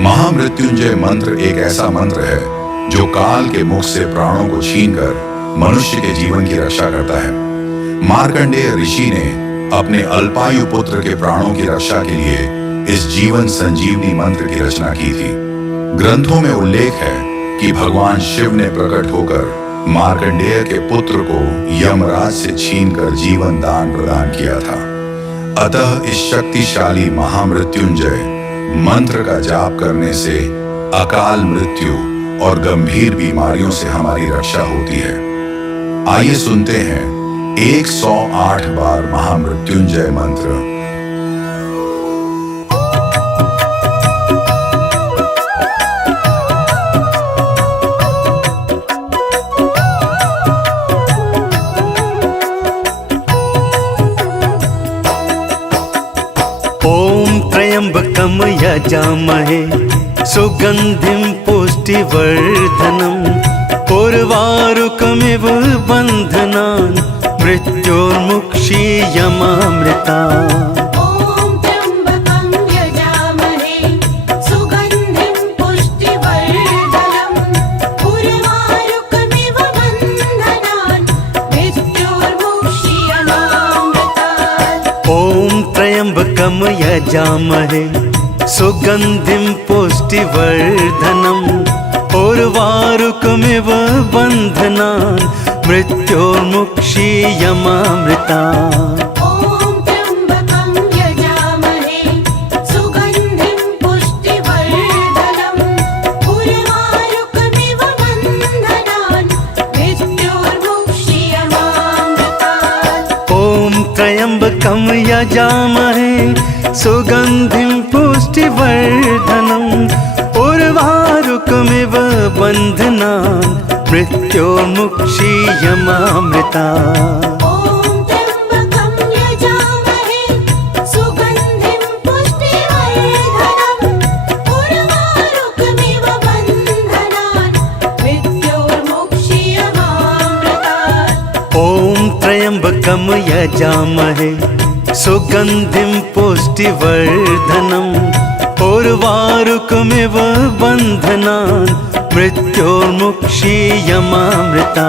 महामृत्युंजय मंत्र एक ऐसा मंत्र है जो काल के मुख से प्राणों को छीनकर मनुष्य के जीवन की रक्षा करता है। मार्कंडेय ऋषि ने अपने अल्पायु पुत्र के प्राणों की रक्षा के लिए इस जीवन संजीवनी मंत्र की रचना की थी। ग्रंथों में उल्लेख है कि भगवान शिव ने प्रकट होकर मार्कंडेय के पुत्र को यमराज से छीनकर जीवन दान प्रदान किया था। अतः इस शक्तिशाली महामृत्युंजय मंत्र का जाप करने से अकाल मृत्यु और गंभीर बीमारियों से हमारी रक्षा होती है। आइए सुनते हैं 108 बार महामृत्युंजय मंत्र। ओम त्र्यंबकम यजामहे सुगंधिं पुष्टिवर्धनम् उर्वारुकमिव बन्धनान् मृत्योर्मुक्षीयमामृता। ओम त्र्यंबकं यजामहे सुगंधिं पुष्टिवर्धनम् उर्वारुकमिव बन्धनान् मृत्योर्मुक्षीयमामृतात्। ओम त्र्यंबकम यजामहे सुगंधिं पुष्टिवर्धनम् उर्वारुकमिव बन्धनान् मृत्योर्मुक्षीयमामृता। ओम त्र्यंबकं यजामहे सुगंधिं पुष्टिवर्धनम् उर्वारुकमिव बन्धनान् मृत्योर्मुक्षीयमामृतात्। ओम त्र्यंबकम यजामहे सुगंधिं पुष्टिवर्धनम् उर्वारुकमिव बन्धनान् मृत्योर्मुक्षीयमामृता। ओम त्र्यंबकं यजामहे सुगंधिं पुष्टिवर्धनम् उर्वारुकमिव बन्धनान् मृत्योर्मुक्षीयमामृतात्। ओम त्र्यंबकम यजामहे सुगंधिं पुष्टिवर्धनम् उर्वारुकमिव बन्धनान् मृत्योर्मुक्षीयमामृता।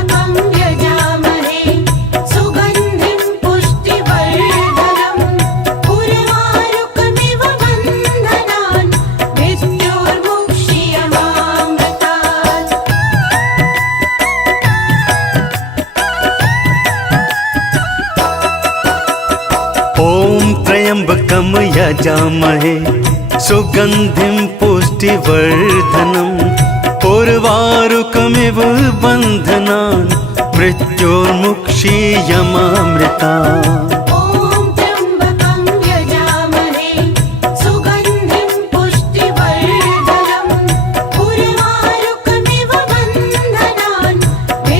ओम त्र्यंबकं यजामहे सुगंधिं पुष्टिवर्धनम् उर्वारुकमिव बन्धनान् मृत्योर्मुक्षीयमामृतात्। ओम त्र्यंबकम यजामहे सुगंधिं पुष्टिवर्धनम् उर्वारुकमिव बन्धनान् मृत्योर्मुक्षीयमामृता। ओम त्र्यंबकं यजामहे सुगंधिं पुष्टिवर्धनम् उर्वारुकमिव बन्धनान्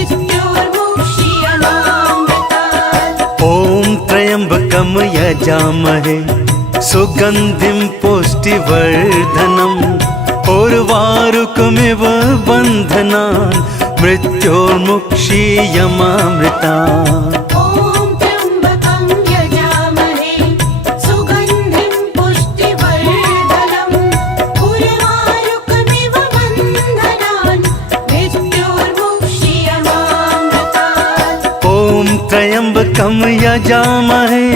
मृत्योर्मुक्षीयमामृतात्। ओम त्र्यंबकम यजामहे सुगंधिं पुष्टिवर्धनम् उर्वारुकमिव बन्धनान् मृत्योर्मुक्षीयमामृता। ओम त्र्यंबकं यजामहे सुगंधिं पुष्टिवर्धनम् उर्वारुकमिव बन्धनान् मृत्योर्मुक्षीयमामृतात्। ओम त्र्यंबकम यजामहे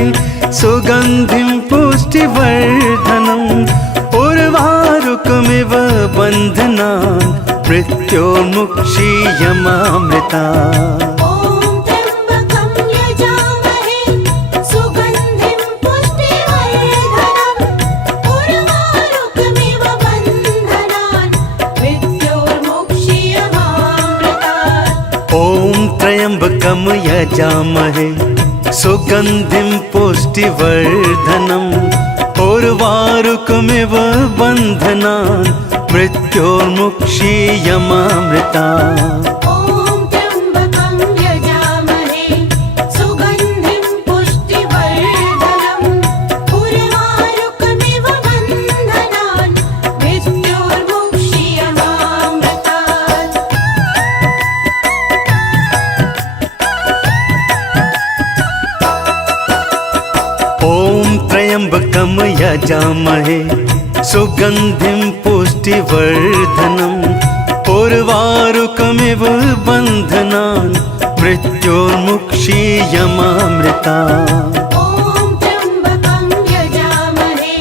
सुगंधिं पुष्टिवर्धनम् उर्वारुकमिव बन्धनान् मृत्योर्मुक्षीयमामृता। ओम त्र्यंबकं यजामहे सुगंधिं पुष्टिवर्धनम् उर्वारुकमिव बन्धनान् मृत्योर्मुक्षीयमामृतात्। ओम त्र्यंबकम यजामहे सुगंधिं पुष्टिवर्धनम् उर्वारुकमिव बन्धनान् मृत्योर्मुक्षीयमामृता। ओम त्र्यंबकं यजामहे सुगंधिं पुष्टिवर्धनम् उर्वारुकमिव बन्धनान् मृत्योर्मुक्षीयमामृतात्। ओम त्र्यंबकम यजामहे सुगन्धिं पुष्टिवर्धनम् उर्वारुकमिव बन्धनान् मृत्योर्मुक्षीयमामृता ॐ त्र्यम्बकं यजामहे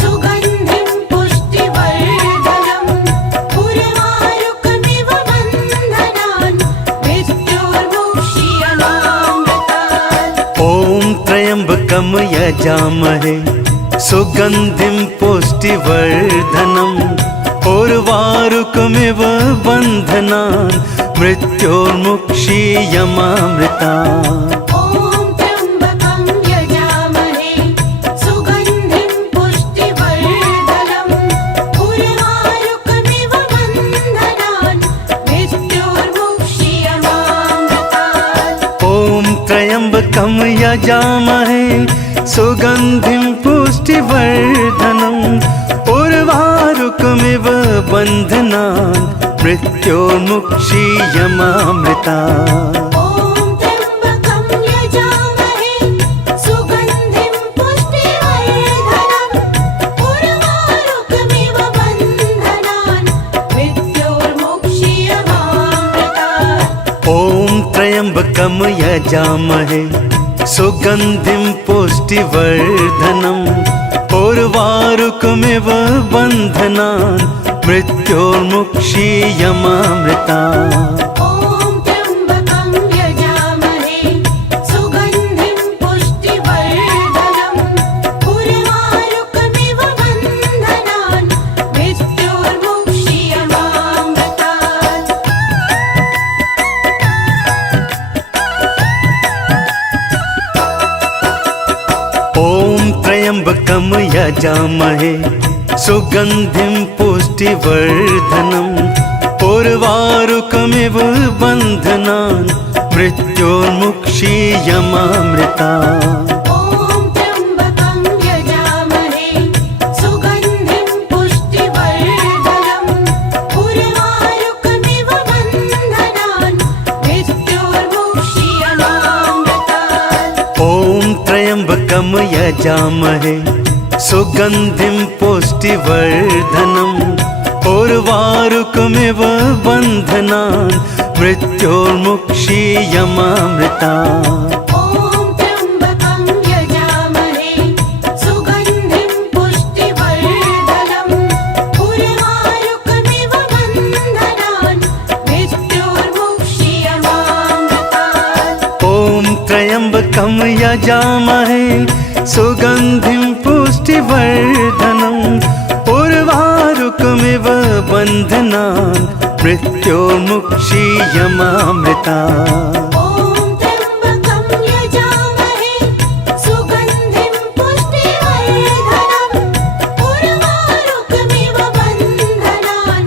सुगन्धिं पुष्टिवर्धनम् उर्वारुकमिव बन्धनान् मृत्योर्मुक्षीयमामृतात् ॐ त्र्यम्बकं यजामहे सुगन्धिं पुष्टिवर्धनम् उर्वारुकमिव बन्धनान् मृत्योर्मुक्षीयमामृता ॐ त्र्यम्बकं यजामहे सुगन्धिं पुष्टिवर्धनम् उर्वारुकमिव बन्धनान् मृत्योर्मुक्षीयमामृतात् ॐ त्र्यम्बकं यजामहे सुगन्धिं पुष्टिवर्धनम् उर्वारुकमिव बन्धनान् मृत्योर्मुक्षीयमामृता ॐ त्र्यम्बकं यजामहे सुगन्धिं पुष्टिवर्धनम् उर्वारुकमिव बन्धनान् मृत्योर्मुक्षीयमामृतात् ॐ त्र्यम्बकं यजामहे सुगन्धिं पुष्टिवर्धनम् उर्वारुकमिव बन्धनान् मृत्योर्मुक्षीयमामृता ॐ त्र्यम्बकं यजामहे सुगन्धिं पुष्टिवर्धनम् उर्वारुकमिव बन्धनान् मृत्योर्मुक्षीयमामृतात् ॐ त्र्यम्बकं यजामहे सुगन्धिं पुष्टिवर्धनम् उर्वारुकमिव बन्धनान् मृत्योर्मुक्षीयमामृता ॐ त्र्यम्बकं यजामहे सुगन्धिं पुष्टिवर्धनम् उर्वारुकमिव बन्धनान् मृत्योर्मुक्षीयमामृतात् ॐ त्र्यम्बकं यजामहे सुगन्धिं पुष्टिवर्धनम् उर्वारुकमिव बन्धनान् मृत्योर्मुक्षीयमामृता ॐ त्र्यम्बकं यजामहे सुगन्धिं पुष्टिवर्धनम् उर्वारुकमिव बन्धनान् मृत्योर्मुक्षीयमामृतात् ॐ त्र्यम्बकं यजामहे सुगन्धिं पुष्टिवर्धनम् उर्वारुकमिव बन्धनान्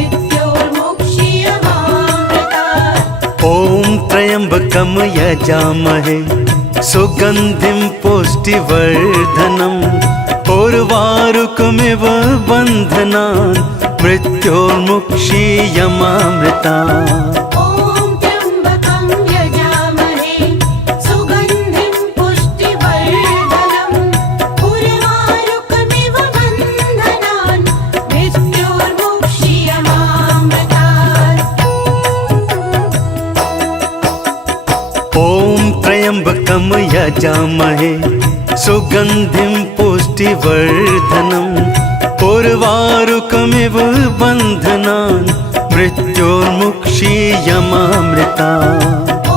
मृत्योर्मुक्षीयमामृता ॐ त्र्यम्बकं यजामहे सुगन्धिं पुष्टिवर्धनम् उर्वारुकमिव बन्धनान् मृत्योर्मुक्षीयमामृतात् ॐ त्र्यम्बकं यजामहे सुगन्धिं पुष्टिवर्धनम् उर्वारुकमिव बन्धनान् मृत्योर्मुक्षीयमामृता ॐ त्र्यम्बकं यजामहे सुगन्धिं पुष्टिवर्धनम् उर्वारुकमिव बन्धनान् मृत्योर्मुक्षीयमामृतात् ॐ त्र्यम्बकं यजामहे सुगन्धिं पुष्टिवर्धनम् उर्वारुकमिव बन्धनान् मृत्योर्मुक्षीयमामृता ॐ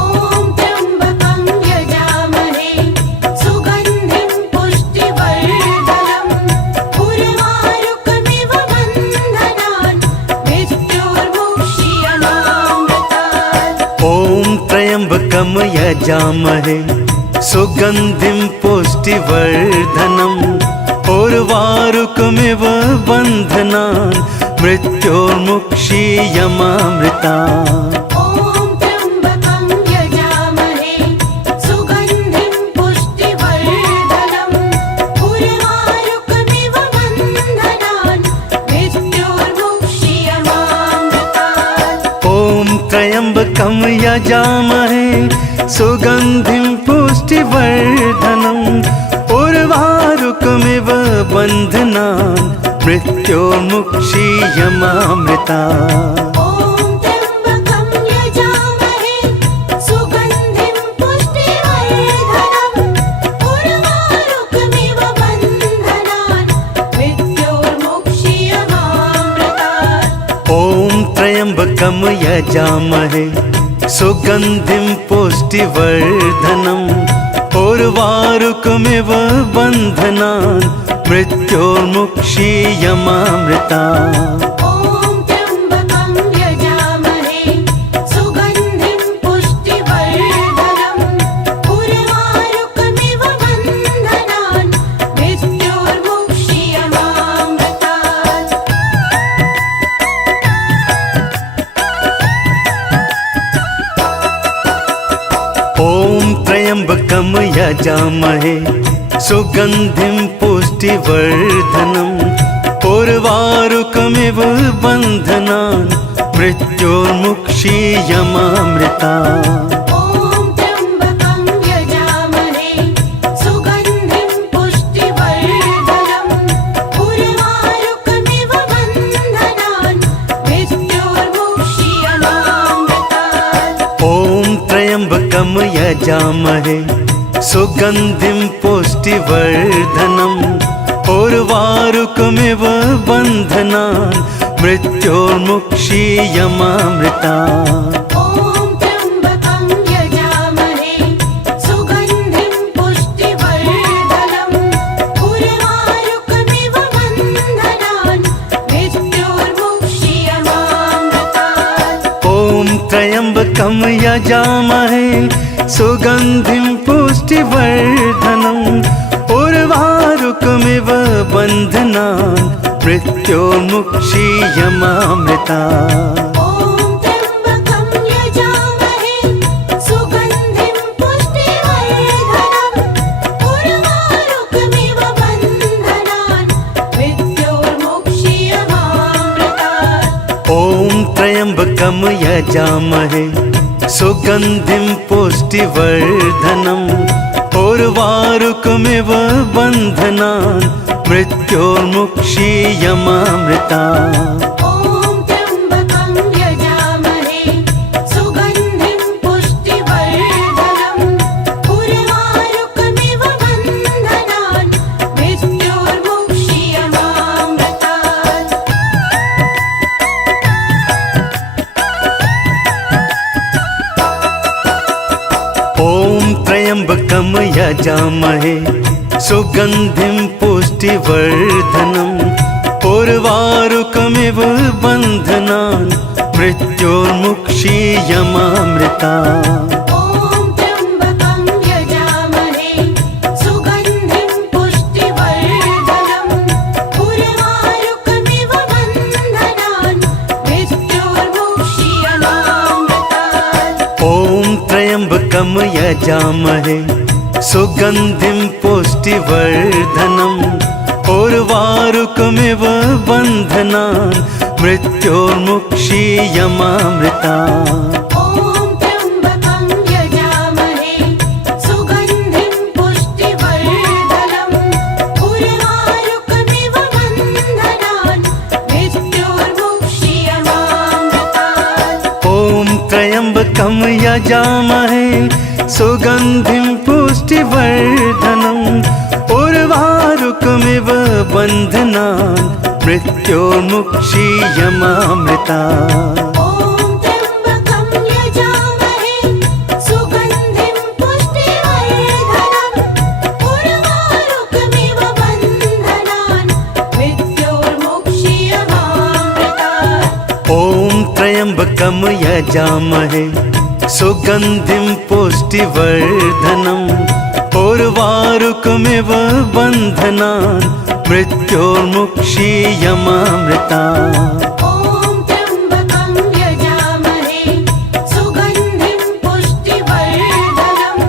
त्र्यम्बकं यजामहे सुगन्धिं पुष्टिवर्धनम् उर्वारुकमिव बन्धनान् मृत्योर्मुक्षीयमामृतात् ॐ त्र्यम्बकं यजामहे सुगन्धिं पुष्टिवर्धनम् उर्वारुकमिव बन्धनान् मृत्योर्मुक्षीयमामृता ॐ त्र्यम्बकं यजामहे सुगन्धिं पुष्टिवर्धनम् उर्वारुकमिव बन्धनान् मृत्योर्मुक्षीयमामृतात् ॐ त्र्यम्बकं यजामहे सुगन्धिं पुष्टिवर्धनम् उर्वारुकमिव उर्वारुकमिव बन्धनान् मृत्योर्मुक्षीयमामृता ॐ त्र्यम्बकं यजामहे सुगन्धिं पुष्टिवर्धनम् उर्वारुकमिव बन्धनान् मृत्योर्मुक्षीयमामृतात् ॐ त्र्यम्बकं यजामहे सुगन्धिं पुष्टिवर्धनम् उर्वारुकमिव बन्धनान् मृत्योर्मुक्षीयमामृता ॐ त्र्यम्बकं यजामहे सुगन्धिं पुष्टिवर्धनम् उर्वारुकमिव बन्धनान् मृत्योर्मुक्षीयमामृतात् ॐ त्र्यम्बकं यजामहे सुगन्धिं पुष्टिवर्धनम् उर्वारुकमिव बन्धनान् मृत्योर्मुक्षीयमामृता ॐ त्र्यम्बकं यजामहे सुगन्धिं पुष्टिवर्धनम् उर्वारुकमिव बन्धनान् मृत्योर्मुक्षीयमामृतात् ॐ त्र्यम्बकं यजामहे सुगन्धिं पुष्टिवर्धनम् उर्वारुकमिव बन्धनान् मृत्योर्मुक्षीयमामृता ॐ त्र्यम्बकं यजामहे सुगन्धिं पुष्टिवर्धनम् उर्वारुकमिव बन्धनान् मृत्योर्मुक्षीयमामृतात् ॐ त्र्यम्बकं यजामहे सुगन्धिं पुष्टिवर्धनम् उर्वारुकमिव बन्धनान् मृत्योर्मुक्षीयमामृता ॐ त्र्यम्बकं यजामहे सुगन्धिं पुष्टिवर्धनम् उर्वारुकमिव बन्धनान् मृत्योर्मुक्षीयमामृतात् ॐ त्र्यम्बकं यजामहे सुगन्धिं पुष्टिवर्धनम् उर्वारुकमिव बन्धनान् मृत्योर्मुक्षीयमामृता ॐ त्र्यम्बकं यजामहे सुगन्धिं पुष्टिवर्धनम् उर्वारुकमिव बन्धनान् मृत्योर्मुक्षीयमामृतात् ॐ त्र्यम्बकं यजामहे सुगन्धिं पुष्टिवर्धनम् उर्वारुकमिव बन्धनान् मृत्योर्मुक्षीयमामृता ॐ त्र्यम्बकं यजामहे सुगन्धिं पुष्टिवर्धनम् उर्वारुकमिव बन्धनान् मृत्योर्मुक्षीयमामृतात् ॐ त्र्यम्बकं यजामहे सुगन्धिं पुष्टिवर्धनम् उर्वारुकमिव बन्धनान् मृत्योर्मुक्षीयमामृता ॐ त्र्यम्बकं यजामहे सुगन्धिं पुष्टिवर्धनम् उर्वारुकमिव बन्धनान् मृत्योर्मुक्षीयमामृतात् ॐ त्र्यम्बकं यजामहे सुगन्धिं पुष्टिवर्धनम् उर्वारुकमिव बन्धनान् मृत्योर्मुक्षीयमामृता ॐ त्र्यम्बकं यजामहे सुगन्धिं पुष्टिवर्धनम् उर्वारुकमिव बन्धनान् मृत्योर्मुक्षीयमामृतात् ॐ त्र्यम्बकं यजामहे सुगन्धिं पुष्टिवर्धनम् उर्वारुकमिव बन्धनान् मृत्योर्मुक्षीयमामृता ॐ त्र्यम्बकं यजामहे सुगन्धिं पुष्टिवर्धनम्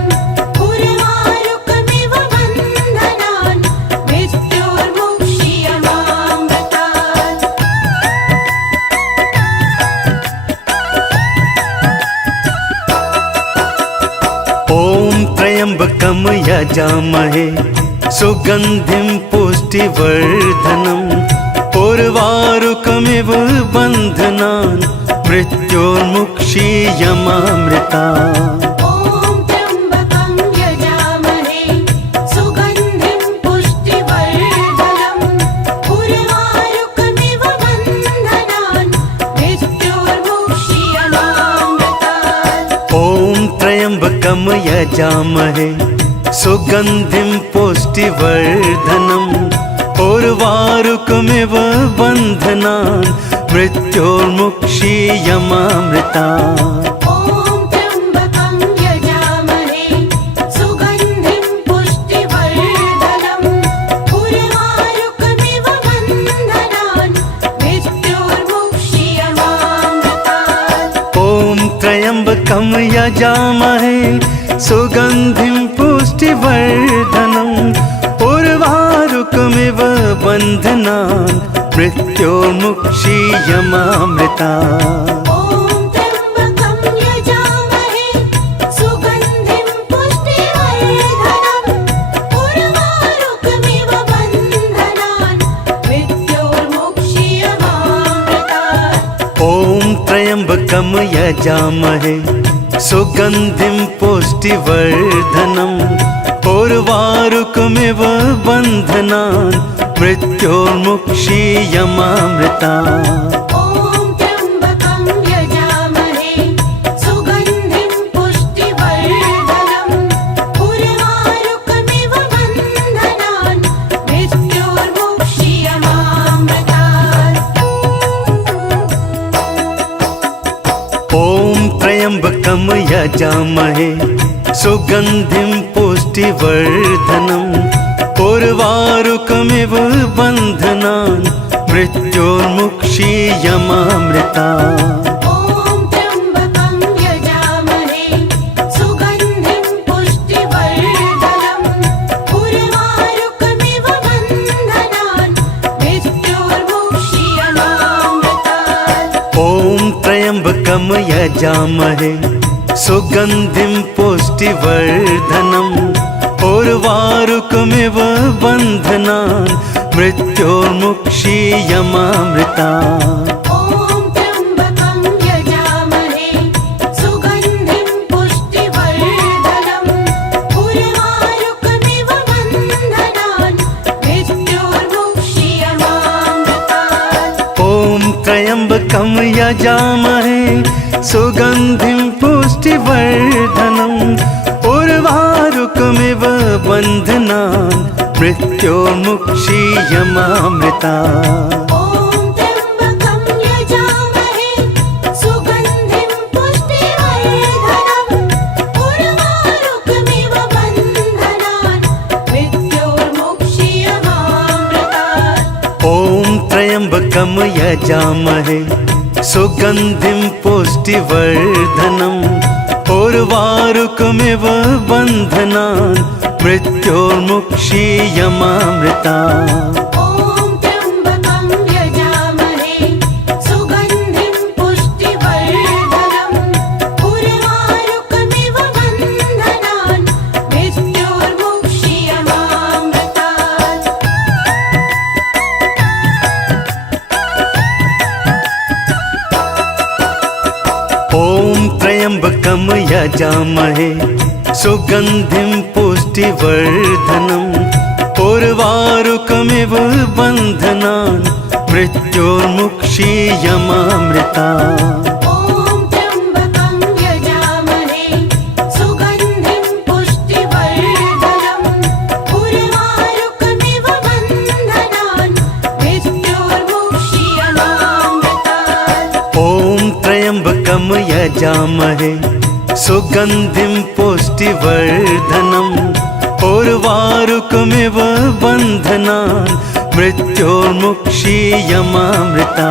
उर्वारुकमिव बन्धनान् मृत्योर्मुक्षीयमामृतात् ॐ त्र्यम्बकं यजामहे सुगन्धिं पुष्टिवर्धनम् उर्वारुकमिव बन्धनान् मृत्योर्मुक्षीयमामृता ॐ त्र्यम्बकं यजामहे सुगन्धिं पुष्टिवर्धनम् उर्वारुकमिव बन्धनान् मृत्योर्मुक्षीयमामृतात् ॐ त्र्यम्बकं यजामहे सुगन्धिं पुष्टिवर्धनम् उर्वारुकमिव बन्धनान् मृत्योर्मुक्षीयमामृता ॐ त्र्यम्बकं यजामहे सुगन्धिं पुष्टिवर्धनम् उर्वारुकमिव बन्धनान् मृत्योर्मुक्षीयमामृतात् ॐ त्र्यम्बकं यजामहे सुगन्धिं पुष्टिवर्धनम् उर्वारुकमिव बन्धनान् मृत्योर्मुक्षीयमामृता ॐ त्र्यम्बकं यजामहे सुगन्धिं पुष्टिवर्धनम् उर्वारुकमिव बन्धनान् मृत्योर्मुक्षीयमामृतात् ॐ त्र्यम्बकं यजामहे सुगन्धिं पुष्टिवर्धनम् उर्वारुकमिव बन्धनान् मृत्योर्मुक्षीयमामृता ॐ त्र्यम्बकं यजामहे सुगन्धिं पुष्टिवर्धनम् उर्वारुकमिव बन्धनान् मृत्योर्मुक्षीयमामृतात् ॐ त्र्यम्बकं यजामहे सुगन्धिं पुष्टिवर्धनम् उर्वारुकमिव बन्धनान् मृत्योर्मुक्षीयमामृता ॐ त्र्यम्बकं यजामहे सुगन्धिं पुष्टिवर्धनम् उर्वारुकमिव बन्धनान् मृत्योर्मुक्षीयमामृतात् ॐ त्र्यम्बकं यजामहे सुगन्धिं पुष्टिवर्धनम् उर्वारुकमिव बन्धनान् मृत्योर्मुक्षीयमामृता ॐ त्र्यम्बकं यजामहे सुगन्धिं पुष्टिवर्धनम् उर्वारुकमिव बन्धनान् मृत्योर्मुक्षीयमामृतात् ॐ त्र्यम्बकं यजामहे सुगन्धिं पुष्टिवर्धनम् उर्वारुकमिव बन्धनान् मृत्योर्मुक्षीयमामृता ॐ त्र्यम्बकं यजामहे सुगन्धिं पुष्टिवर्धनम् उर्वारुकमिव बन्धनान् मृत्योर्मुक्षीयमामृतात् ॐ त्र्यम्बकं यजामहे सुगन्धिं पुष्टिवर्धनम् उर्वारुकमिव बन्धनान् मृत्योर्मुक्षीयमामृता ॐ त्र्यम्बकं यजामहे सुगन्धिं पुष्टिवर्धनम् उर्वारुकमिव बन्धनान् मृत्योर्मुक्षीयमामृतात् ॐ त्र्यम्बकं यजामहे सुगन्धिं पुष्टिवर्धनम् उर्वारुकमिव बन्धनान् मृत्योर्मुक्षीयमामृता ॐ त्र्यम्बकं यजामहे सुगन्धिं पुष्टिवर्धनम् उर्वारुकमिव बन्धनान् मृत्योर्मुक्षीयमामृतात् ॐ त्र्यम्बकं यजामहे सुगन्धिं पुष्टिवर्धनम् उर्वारुकमिव बन्धनान् मृत्योर्मुक्षीयमामृता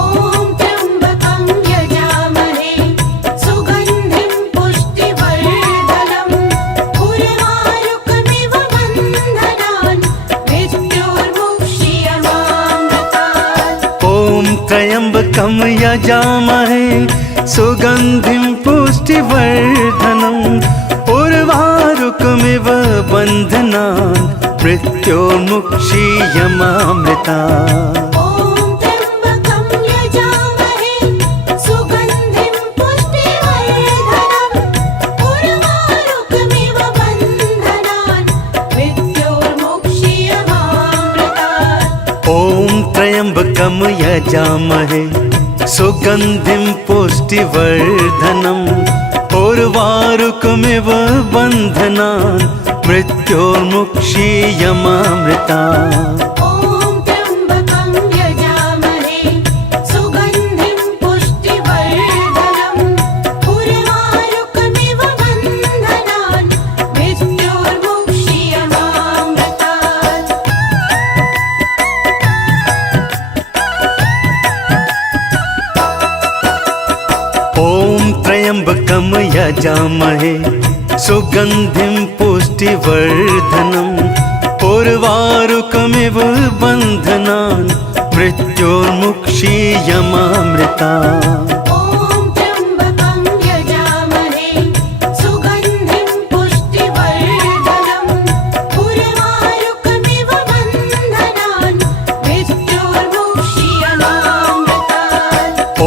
ॐ त्र्यम्बकं यजामहे सुगन्धिं पुष्टिवर्धनम् उर्वारुकमिव बन्धनान् मृत्योर्मुक्षीयमामृतात् ॐ त्र्यम्बकं यजामहे सुगन्धिं पुष्टिवर्धनम् उर्वारुकमिव बन्धनान् मृत्योर्मुक्षीयमामृता। ॐ त्र्यम्बकं यजामहे सुगन्धिं पुष्टिवर्धनम् उर्वारुकमिव बन्धनान् मृत्योर्मुक्षीयमामृतात्। ॐ त्र्यम्बकं यजामहे सुगन्धिं पुष्टिवर्धनम् उर्वारुकमिव बन्धनान् मृत्योर्मुक्षीयमामृता। ॐ त्र्यम्बकं यजामहे सुगन्धिं पुष्टिवर्धनम् उर्वारुकमिव बन्धनान् मृत्योर्मुक्षीयमामृतात्। ॐ त्र्यम्बकं यजामहे सुगन्धिं पुष्टिवर्धनम् उर्वारुकमिव बन्धनान् मृत्योर्मुक्षीयमामृता। ॐ त्र्यम्बकं यजामहे सुगन्धिं पुष्टिवर्धनम् उर्वारुकमिव बन्धनान् मृत्योर्मुक्षीयमामृतात्। ॐ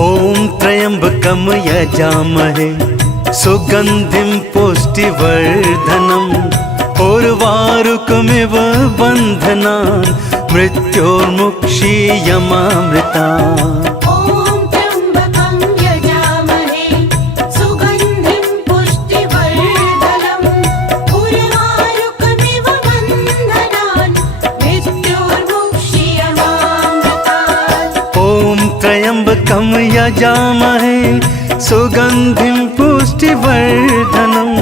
त्र्यम्बकं यजामहे सुगन्धिं पुष्टिवर्धनम् उर्वारुकमिव बन्धनान् मृत्योर्मुक्षीयमामृता। ॐ त्र्यम्बकं यजामहे सुगन्धिं पुष्टिवर्धनम् उर्वारुकमिव बन्धनान् मृत्योर्मुक्षीयमामृतात्। ॐ त्र्यम्बकं यजामहे सुगन्धिं पुष्टिवर्धनम्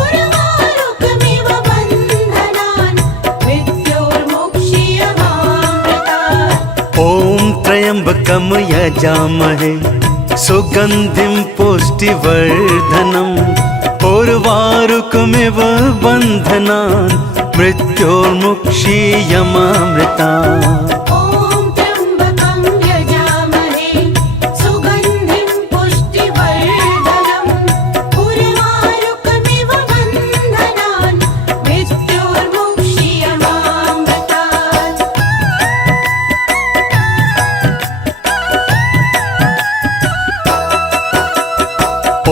उर्वारुकमिव बन्धनान् मृत्योर्मुक्षीयमामृता। ॐ त्र्यम्बकं यजामहे सुगन्धिं पुष्टिवर्धनम् उर्वारुकमिव बन्धनान् मृत्योर्मुक्षीयमामृतात्। ॐ त्र्यम्बकं यजामहे सुगन्धिं पुष्टिवर्धनम् उर्वारुकमिव बन्धनान् मृत्योर्मुक्षीयमामृता। ॐ त्र्यम्बकं यजामहे सुगन्धिं पुष्टिवर्धनम् उर्वारुकमिव बन्धनान् मृत्योर्मुक्षीयमामृतात्।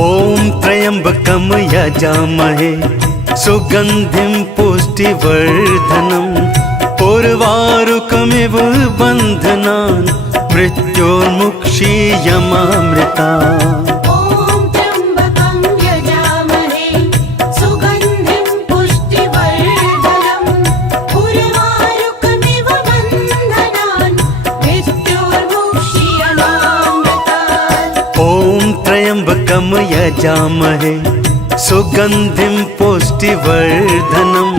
ॐ त्र्यम्बकं यजामहे सुगन्धिं पुष्टिवर्धनम् उर्वारुकमिव बन्धनान् मृत्योर्मुक्षीयमामृता। ॐ त्र्यम्बकं यजामहे सुगन्धिं पुष्टिवर्धनम् उर्वारुकमिव बन्धनान् मृत्योर्मुक्षीयमामृतात्। ॐ त्र्यम्बकं यजामहे सुगन्धिं पुष्टिवर्धनम्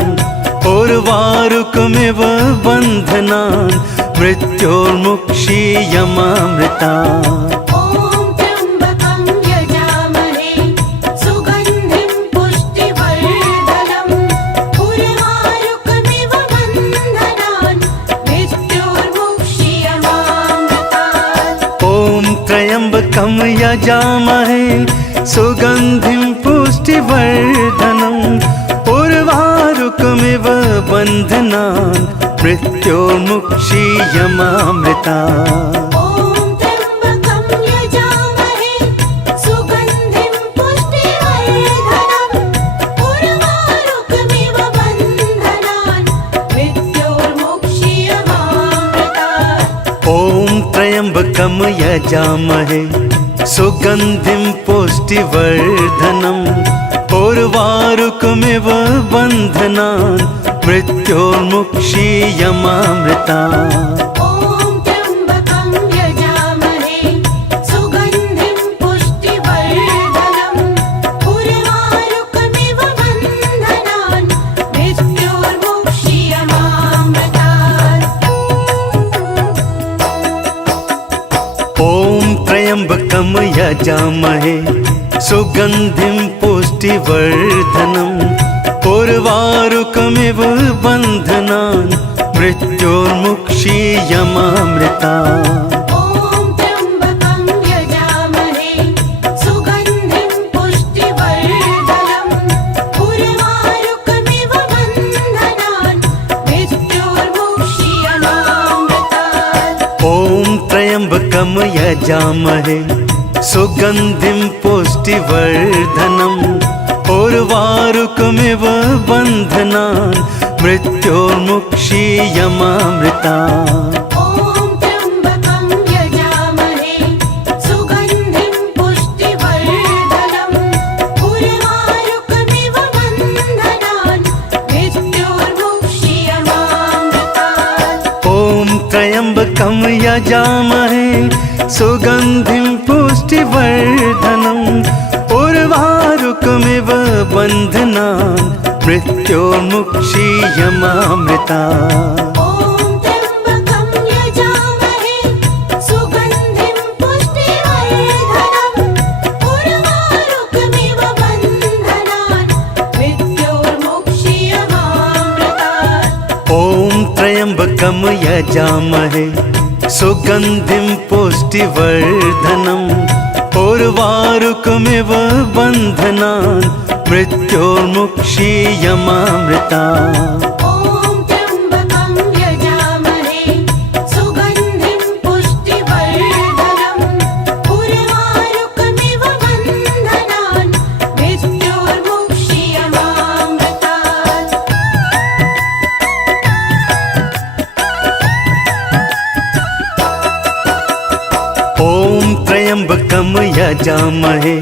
उर्वारुकमिव बन्धनान् मृत्योर्मुक्षीयमामृता। ॐ त्र्यम्बकं यजामहे सुगन्धिं पुष्टिवर्धनम् उर्वारुकमिव बन्धनान् मृत्योर्मुक्षीयमामृतात्। ॐ त्र्यम्बकं यजामहे सुगन्धिं पुष्टिवर्धनम् उर्वारुकमिव बन्धनान् मृत्योर्मुक्षीयमामृता। ॐ त्र्यम्बकं यजामहे सुगन्धिं पुष्टिवर्धनम् उर्वारुकमिव बन्धनान् मृत्योर्मुक्षीयमामृतात्। ॐ त्र्यम्बकं यजामहे सुगन्धिं पुष्टिवर्धनम् उर्वारुकमिव बन्धनान् मृत्योर्मुक्षीयमामृता। ॐ त्र्यम्बकं यजामहे सुगन्धिं पुष्टिवर्धनम् उर्वारुकमिव बन्धनान् मृत्योर्मुक्षीयमामृतात्। ॐ त्र्यम्बकं यजामहे सुगन्धिं पुष्टिवर्धनम् उर्वारुकमिव बन्धनान् मृत्योर्मुक्षीयमामृता। ॐ त्र्यम्बकं यजामहे सुगन्धिं पुष्टिवर्धनम् उर्वारुकमिव बन्धनान् मृत्योर्मुक्षीयमामृतात्। ॐ त्र्यम्बकं यजामहे सुगन्धिं पुष्टिवर्धनम् उर्वारुकमिव बन्धनान् मृत्योर्मुक्षीयमामृता। ॐ त्र्यम्बकं यजामहे सुगन्धिं पुष्टिवर्धनम् उर्वारुकमिव बन्धनान् मृत्योर्मुक्षीयमामृतात्। ॐ त्र्यम्बकं यजामहे सुगन्धिं पुष्टिवर्धनम् उर्वारुकमिव बन्धनान् मृत्योर्मुक्षीयमामृता। ॐ त्र्यम्बकं यजामहे सुगन्धिं पुष्टिवर्धनम् उर्वारुकमिव बन्धनान् मृत्योर्मुक्षीयमामृतात्। ॐ त्र्यम्बकं यजामहे सुगन्धिं पुष्टिवर्धनम् उर्वारुकमिव बन्धनान् मृत्योर्मुक्षीयमामृता। ॐ त्र्यम्बकं यजामहे सुगन्धिं पुष्टिवर्धनम् उर्वारुकमिव बन्धनान् मृत्योर्मुक्षीयमामृतात्। ॐ त्र्यम्बकं यजामहे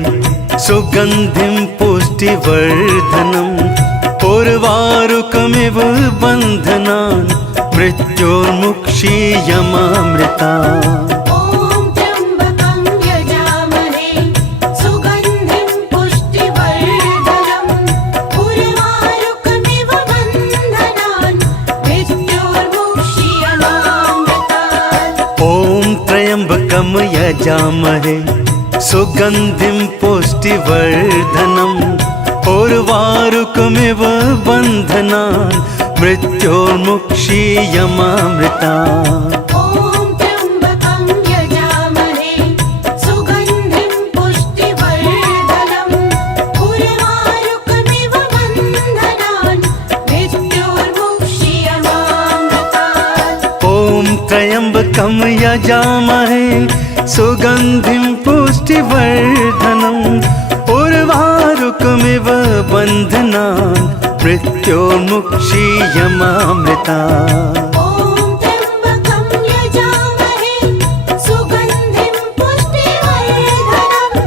सुगन्धिं पुष्टिवर्धनम् उर्वारुकमिव बन्धनान् मृत्योर्मुक्षीयमामृता। ॐ त्र्यम्बकं यजामहे सुगन्धिं पुष्टिवर्धनम् उर्वारुकमिव बन्धनान् मृत्योर्मुक्षीयमामृतात्। ॐ त्र्यम्बकं यजामहे सुगन्धिं पुष्टिवर्धनम् उर्वारुकमिव बन्धनान् मृत्योर्मुक्षीयमामृता। ॐ त्र्यम्बकं यजामहे सुगन्धिं पुष्टिवर्धनम् उर्वारुकमिव बन्धनान् मृत्योर्मुक्षीयमामृतात्। ॐ त्र्यम्बकं यजामहे सुगन्धिं पुष्टिवर्धनम् उर्वारुकमिव बन्धनान् मृत्योर्मुक्षीयमामृता। ॐ त्र्यम्बकं यजामहे सुगन्धिं पुष्टिवर्धनम्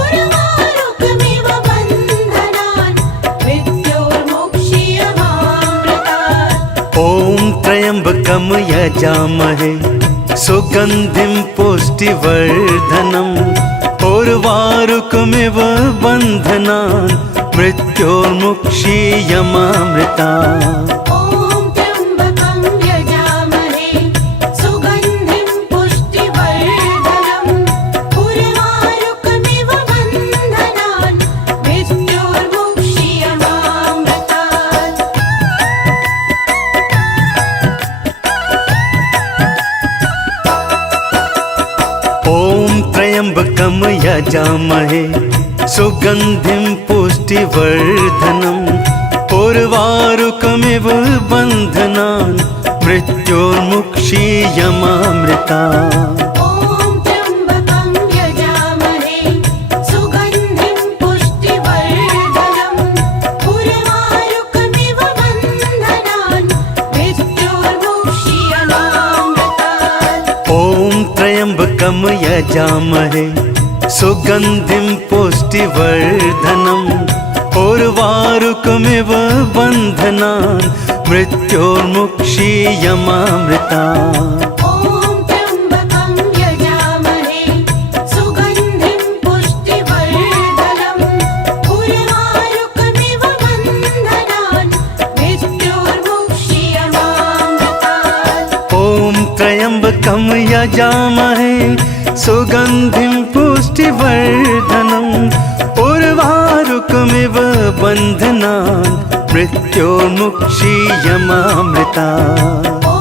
उर्वारुकमिव बन्धनान् मृत्योर्मुक्षीयमामृतात्। ॐ त्र्यम्बकं यजामहे सुगन्धिं पुष्टिवर्धनम् उर्वारुकमिव बन्धनान् मृत्योर्मुक्षीयमामृता। ॐ त्र्यम्बकं यजामहे सुगन्धिं पुष्टिवर्धनम् उर्वारुकमिव बन्धनान् मृत्योर्मुक्षीयमामृतात्। ॐ त्र्यम्बकं यजामहे सुगन्धिं पुष्टिवर्धनम् उर्वारुकमिव बन्धनान् मृत्योर्मुक्षीयमामृता। ॐ त्र्यम्बकं यजामहे सुगन्धिं पुष्टिवर्धनम् उर्वारुकमिव बन्धनान् मृत्योर्मुक्षीयमामृतात्। ॐ त्र्यम्बकं यजामहे सुगन्धिं पुष्टिवर्धनम् उर्वारुकमिव बन्धनान् मृत्योर्मुक्षीयमामृता। ॐ त्र्यम्बकं यजामहे सुगन्धिं पुष्टिवर्धनम् उर्वारुकमिव बन्धनान् मृत्योर्मुक्षीयमामृतात्। ॐ त्र्यम्बकं यजामहे सुगन्धिं पुष्टिवर्धनम् उर्वारुकमिव बन्धनान् मृत्योर्मुक्षीयमामृता। ॐ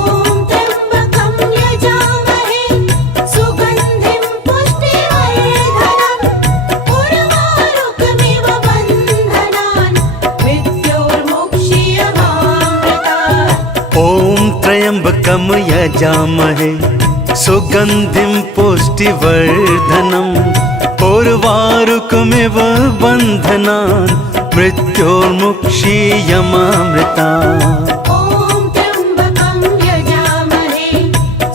यजामहे सुगन्धिं पुष्टिवर्धनम् उर्वारुकमिव बन्धनान् मृत्योर्मुक्षीयमामृता ॐ त्र्यम्बकं यजामहे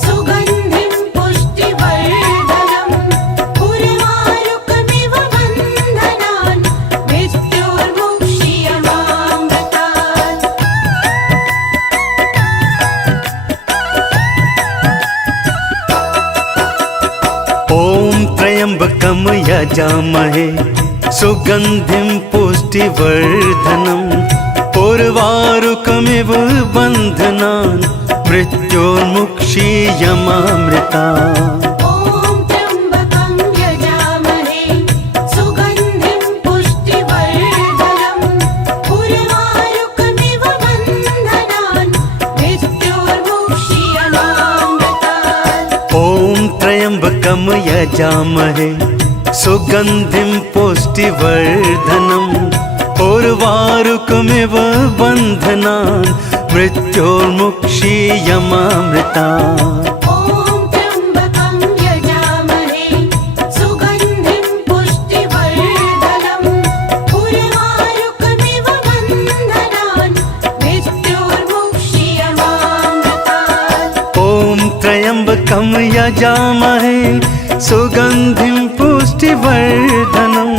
सुगन्धिं पुष्टिवर्धनम् उर्वारुकमिव बन्धनान् मृत्योर्मुक्षीयमामृतात् ॐ त्र्यम्बकं यजामहे सुगन्धिं पुष्टिवर्धनम् उर्वारुकमिव बन्धनान् मृत्योर्मुक्षीयमामृता ॐ त्र्यम्बकं यजामहे सुगन्धिं पुष्टिवर्धनम् उर्वारुकमिव बन्धनान् मृत्योर्मुक्षीयमामृतात् ॐ त्र्यम्बकं यजामहे सुगन्धिं पुष्टिवर्धनम् उर्वारुकमिव बन्धनान् मृत्योर्मुक्षीयमामृता ॐ त्र्यम्बकं यजामहे सुगन्धिं पुष्टिवर्धनम् उर्वारुकमिव बन्धनान् मृत्योर्मुक्षीयमामृतात् ॐ त्र्यम्बकं यजामहे सुगन्धिं पुष्टिवर्धनम्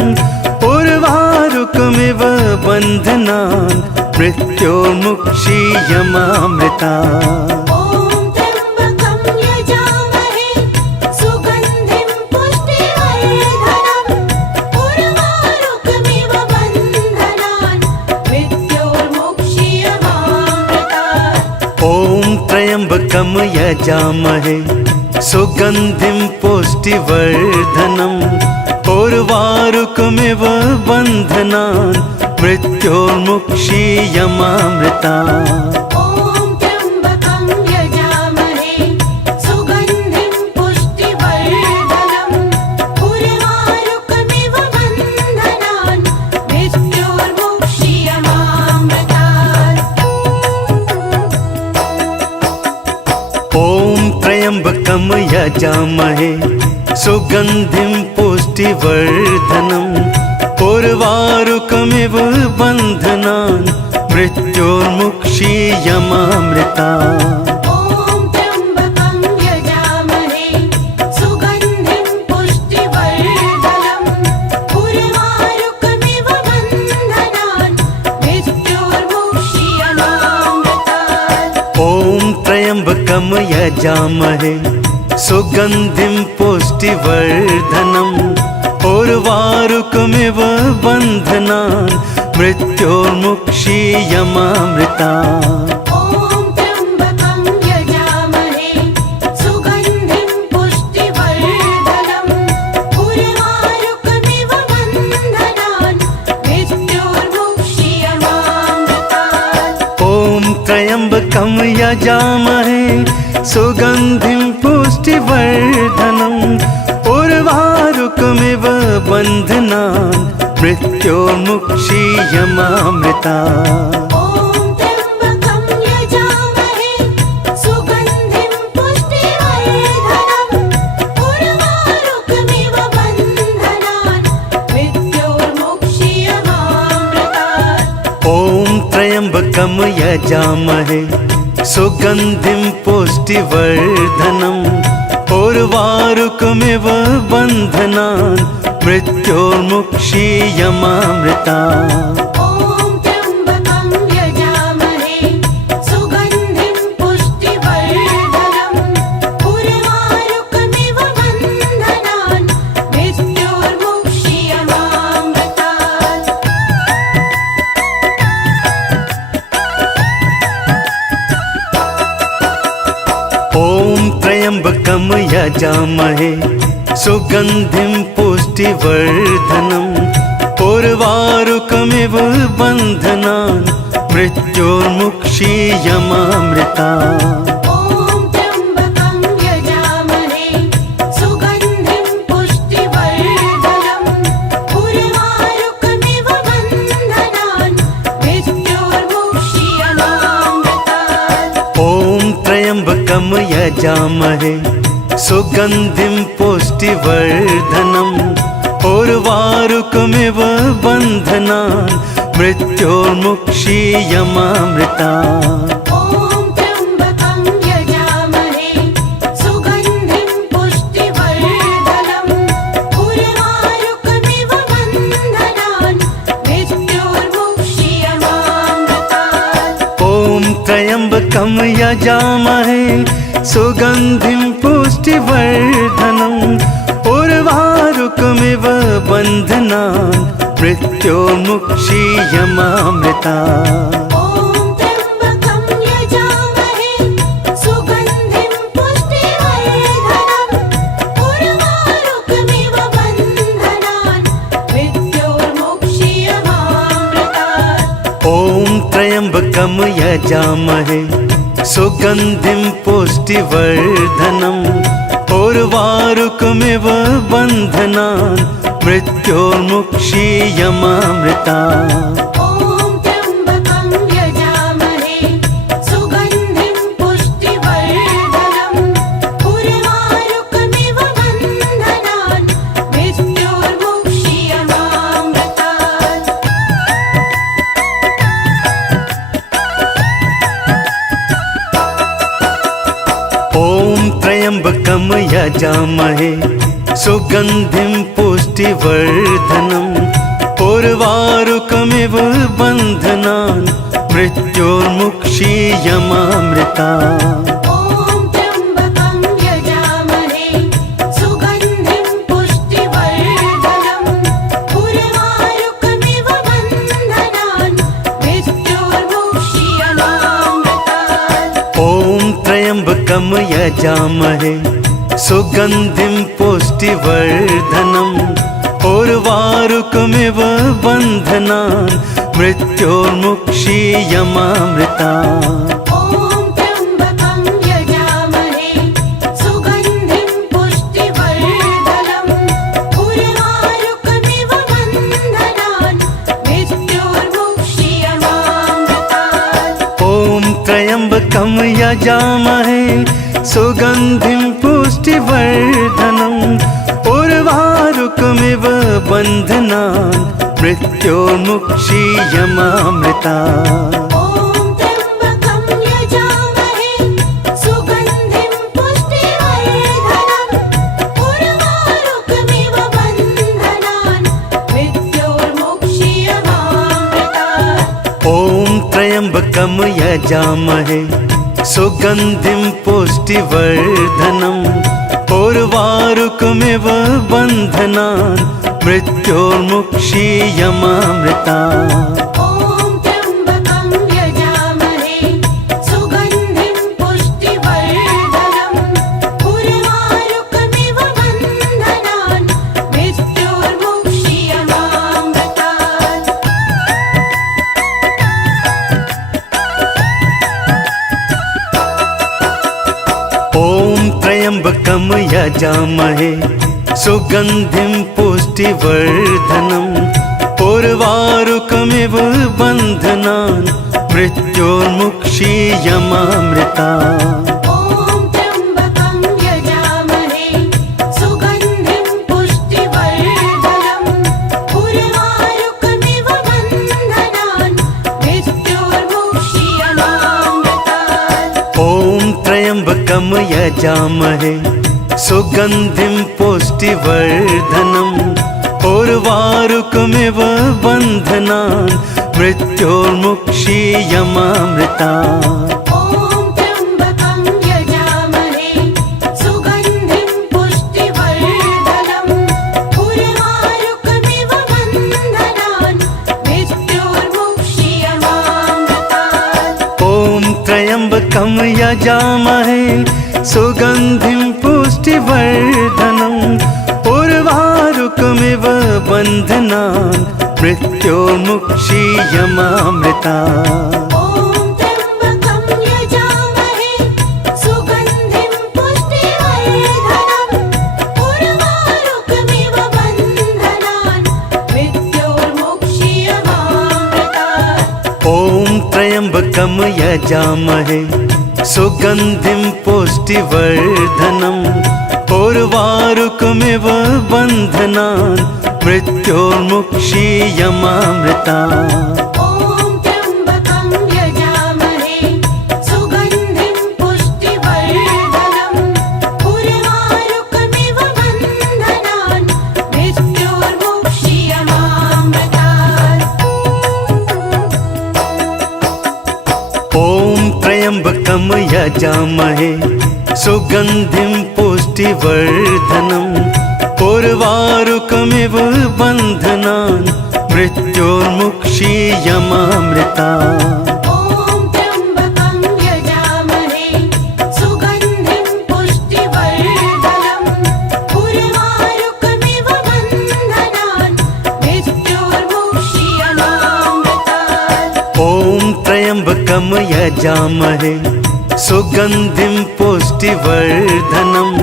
उर्वारुकमिव बन्धनान् मृत्योर्मुक्षीयमामृता ॐ त्र्यम्बकं यजामहे सुगन्धिं पुष्टिवर्धनम् उर्वारुकमिव बन्धनान् मृत्योर्मुक्षीयमामृतात् ॐ त्र्यम्बकं यजामहे सुगन्धिं पुष्टिवर्धनम् उर्वारुकमिव बन्धनान् मृत्योर्मुक्षीयमामृता ॐ त्र्यम्बकं यजामहे सुगन्धिं पुष्टिवर्धनम् उर्वारुकमिव बन्धनान् मृत्योर्मुक्षीयमामृतात् ॐ त्र्यम्बकं यजामहे सुगन्धिं पुष्टिवर्धनम् उर्वारुकमिव बन्धनान् मृत्योर्मुक्षीयमामृता ॐ त्र्यम्बकं यजामहे सुगन्धिं पुष्टिवर्धनम् उर्वारुकमिव बन्धनान् मृत्योर्मुक्षीयमामृतात् ॐ त्र्यम्बकं यजामहे सुगन्धिं पुष्टिवर्धनम् उर्वारुकमिव बन्धनान् मृत्योर्मुक्षीयमामृता ॐ त्र्यम्बकं यजामहे सुगन्धिं पुष्टिवर्धनम् उर्वारुकमिव बन्धनान् मृत्योर्मुक्षीयमामृतात् ॐ त्र्यम्बकं यजामहे सुगन्धिं पुष्टिवर्धनम् उर्वारुकमिव बन्धनान् मृत्योर्मुक्षीयमामृता ॐ त्र्यम्बकं यजामहे सुगन्धिं पुष्टिवर्धनम् उर्वारुकमिव बन्धनान् मृत्योर्मुक्षीयमामृतात् ॐ त्र्यम्बकं यजामहे सुगन्धिं पुष्टिवर्धनम् उर्वारुकमिव बन्धनान् मृत्योर्मुक्षीयमामृता ॐ त्र्यम्बकं यजामहे सुगन्धिं पुष्टिवर्धनम् उर्वारुकमिव बन्धनान् मृत्योर्मुक्षीयमामृतात् ॐ त्र्यम्बकं यजामहे सुगन्धिं पुष्टिवर्धनम् उर्वारुकमिव बन्धनान् मृत्योर्मुक्षीयमामृता ॐ त्र्यम्बकं यजामहे सुगन्धिं पुष्टिवर्धनम् उर्वारुकमिव बन्धनान् मृत्योर्मुक्षीयमामृतात् ॐ त्र्यम्बकं यजामहे सुगन्धिं पुष्टिवर्धनम् उर्वारुकमिव बन्धनान् मृत्योर्मुक्षीयमामृतात्। ॐ त्र्यम्बकं यजामहे सुगन्धिं पुष्टिवर्धनम् उर्वारुकमिव बन्धनान् मृत्योर्मुक्षीयमामृतात्। ॐ त्र्यम्बकं यजामहे सुगन्धिं पुष्टिवर्धनम् उर्वारुकमिव बन्धनान् मृत्योर्मुक्षीयमामृतात्। ॐ त्र्यम्बकं यजामहे सुगन्धिं पुष्टिवर्धनम् उर्वारुकमिव बन्धनान् मृत्योर्मुक्षीयमामृतात्। ॐ त्र्यम्बकं यजामहे सुगन्धिं पुष्टिवर्धनम् उर्वारुकमिव बन्धनान् मृत्योर्मुक्षीयमामृतात्। ॐ त्र्यम्बकं यजामहे सुगन्धिं पुष्टिवर्धनम् उर्वारुकमिव बन्धनान् मृत्योर्मुक्षीयमामृतात्। ॐ त्र्यम्बकं यजामहे सुगन्धिं पुष्टिवर्धनम् उर्वारुकमिव बन्धनान् मृत्योर्मुक्षीयमामृतात्। ॐ त्र्यम्बकं यजामहे सुगन्धिं पुष्टिवर्धनम् उर्वारुकमिव बन्धनान् मृत्योर्मुक्षीयमामृतात्। ॐ त्र्यम्बकं यजामहे सुगन्धिं पुष्टिवर्धनम् उर्वारुकमिव बन्धनान् मृत्योर्मुक्षीयमामृतात्। ॐ त्र्यम्बकं यजामहे सुगन्धिं पुष्टिवर्धनम् उर्वारुकमिव बन्धनान् मृत्योर्मुक्षीयमामृतात्। ॐ त्र्यम्बकं यजामहे सुगन्धिं पुष्टिवर्धनम् उर्वारुकमिव बन्धनान् मृत्योर्मुक्षीयमामृतात्। ॐ त्र्यम्बकं यजामहे सुगन्धिं पुष्टिवर्धनम् उर्वारुकमिव बन्धनान् मृत्योर्मुक्षीयमामृतात्। ॐ त्र्यम्बकं यजामहे सुगन्धिं पुष्टिवर्धनम् उर्वारुकमिव बन्धनान् मृत्योर्मुक्षीयमामृतात्। ॐ त्र्यम्बकं यजामहे सुगन्धिं पुष्टिवर्धनम् उर्वारुकमिव बन्धनान् मृत्योर्मुक्षीयमामृतात्। ॐ त्र्यम्बकं यजामहे सुगन्धिं पुष्टिवर्धनम् उर्वारुकमिव बन्धनान् मृत्योर्मुक्षीयमामृतात्। ॐ त्र्यम्बकं यजामहे सुगन्धिं पुष्टिवर्धनम् उर्वारुकमिव बन्धनान् मृत्योर्मुक्षीयमामृतात्। ॐ त्र्यम्बकं यजामहे सुगन्धिं पुष्टिवर्धनम् उर्वारुकमिव बन्धनान् मृत्योर्मुक्षीयमामृतात्। ॐ त्र्यम्बकं यजामहे सुगन्धिं पुष्टिवर्धनम् उर्वारुकमिव बन्धनान् मृत्योर्मुक्षीयमामृतात्। ॐ त्र्यम्बकं यजामहे सुगन्धिं पुष्टिवर्धनम् उर्वारुकमिव बन्धनान् मृत्योर्मुक्षीयमामृतात्। ॐ त्र्यम्बकं यजामहे सुगन्धिं पुष्टिवर्धनम् उर्वारुकमिव बन्धनान् मृत्योर्मुक्षीयमामृतात्। ॐ त्र्यम्बकं यजामहे सुगन्धिं पुष्टिवर्धनम् पुष्टिवर्धनम् उर्वारुकमिव बन्धनान् मृत्योर्मुक्षीयमामृतात्। ॐ त्र्यम्बकं यजामहे सुगन्धिं पुष्टिवर्धनम् उर्वारुकमिव बन्धनान् मृत्योर्मुक्षीयमामृतात्। ॐ त्र्यम्बकं यजामहे सुगन्धिं पुष्टिवर्धनम् उर्वारुकमिव बन्धनान् मृत्योर्मुक्षीयमामृतात्। ॐ त्र्यम्बकं यजामहे सुगन्धिं पुष्टिवर्धनम् उर्वारुकमिव बन्धनान् मृत्योर्मुक्षीयमामृतात्। ॐ त्र्यम्बकं यजामहे सुगन्धिं पुष्टिवर्धनम्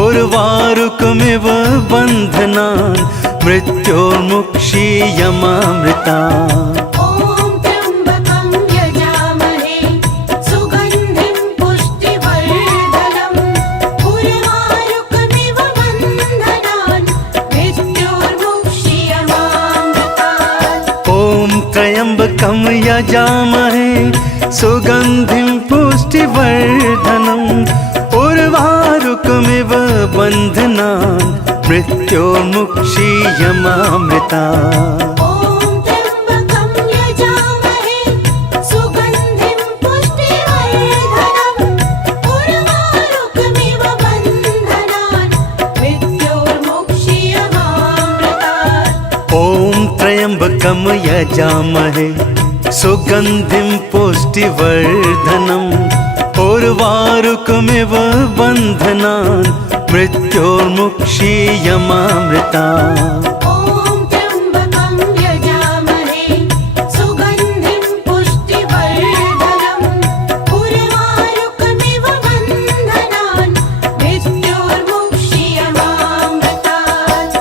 उर्वारुकमिव बन्धनान् मृत्योर्मुक्षीयमामृतात्। ॐ त्र्यम्बकं यजामहे सुगन्धिं पुष्टिवर्धनम् उर्वारुकमिव बन्धनान् मृत्योर्मुक्षीयमामृतात्। ॐ त्र्यम्बकं यजामहे सुगन्धिं पुष्टिवर्धनम् उर्वारुकमिव बन्धनान् मृत्योर्मुक्षीयमामृतात्। ॐ त्र्यम्बकं यजामहे सुगन्धिं पुष्टिवर्धनम् उर्वारुकमिव बन्धनान् मृत्योर्मुक्षीयमामृतात्। ॐ त्र्यम्बकं यजामहे सुगन्धिं पुष्टिवर्धनम् उर्वारुकमिव बन्धनान् मृत्योर्मुक्षीयमामृतात्।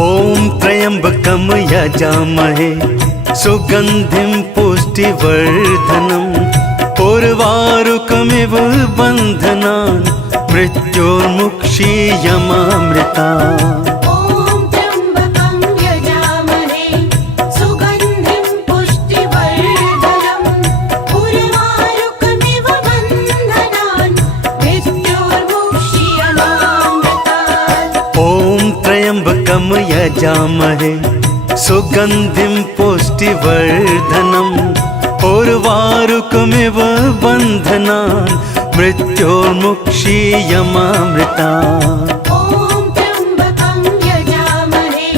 ॐ त्र्यम्बकं यजामहे सुगन्धिं पुष्टिवर्धनम् उर्वारुकमिव बन्धनान् मृत्योर्मुक्षीयमामृतात्। ॐ त्र्यम्बकं यजामहे सुगन्धिं पुष्टिवर्धनम् उर्वारुकमिव बन्धनान् मृत्योर्मुक्षीयमामृतात्। ॐ त्र्यम्बकं यजामहे सुगन्धिं पुष्टिवर्धनम् उर्वारुकमिव बन्धनान् मृत्योर्मुक्षीयमामृतात्। ॐ त्र्यम्बकं यजामहे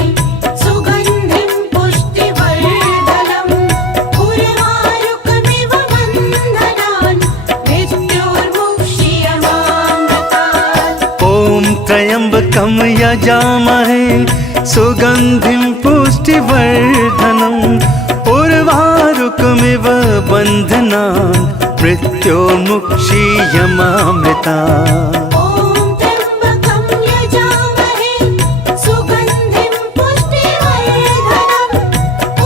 सुगन्धिं पुष्टिवर्धनम् उर्वारुकमिव बन्धनान् मृत्योर्मुक्षीयमामृतात्। ॐ त्र्यम्बकं यजामहे सुगन्धिं पुष्टिवर्धनम् उर्वारुकमिव बन्धनान् मृत्योर्मुक्षीयमामृतात्। ॐ त्र्यम्बकं यजामहे सुगन्धिं पुष्टिवर्धनम् उर्वारुकमिव बन्धनान् मृत्योर्मुक्षीयमामृतात्। ॐ त्र्यम्बकं यजामहे सुगन्धिं पुष्टिवर्धनम्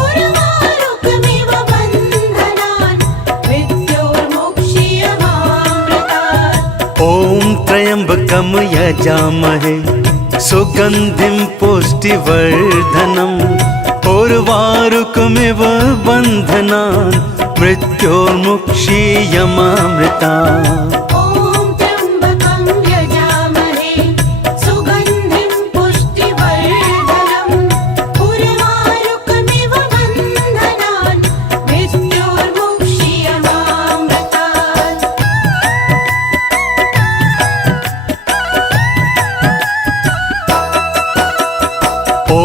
उर्वारुकमिव बन्धनान् मृत्योर्मुक्षीयमामृतात्। ॐ त्र्यम्बकं यजामहे सुगन्धिं पुष्टिवर्धनम् उर्वारुकमिव बन्धनान् मृत्योर्मुक्षीयमामृतात्। ॐ त्र्यम्बकं यजामहे सुगन्धिं पुष्टिवर्धनम् उर्वारुकमिव बन्धनान् मृत्योर्मुक्षीयमामृतात्। ॐ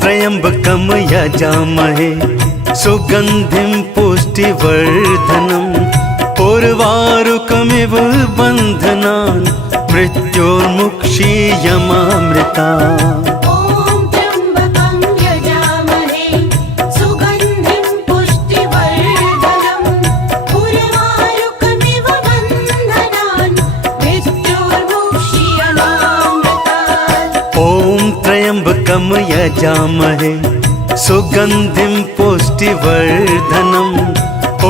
त्र्यम्बकं यजामहे सुगन्धिं पुष्टिवर्धनम् उर्वारुकमिव बन्धनान् मृत्योर्मुक्षीयमामृतात्। ॐ त्र्यम्बकं यजामहे सुगन्धिं पुष्टिवर्धनम् उर्वारुकमिव बन्धनान् मृत्योर्मुक्षीयमामृतात्। ॐ त्र्यम्बकं यजामहे सुगन्धिं पुष्टिवर्धनम्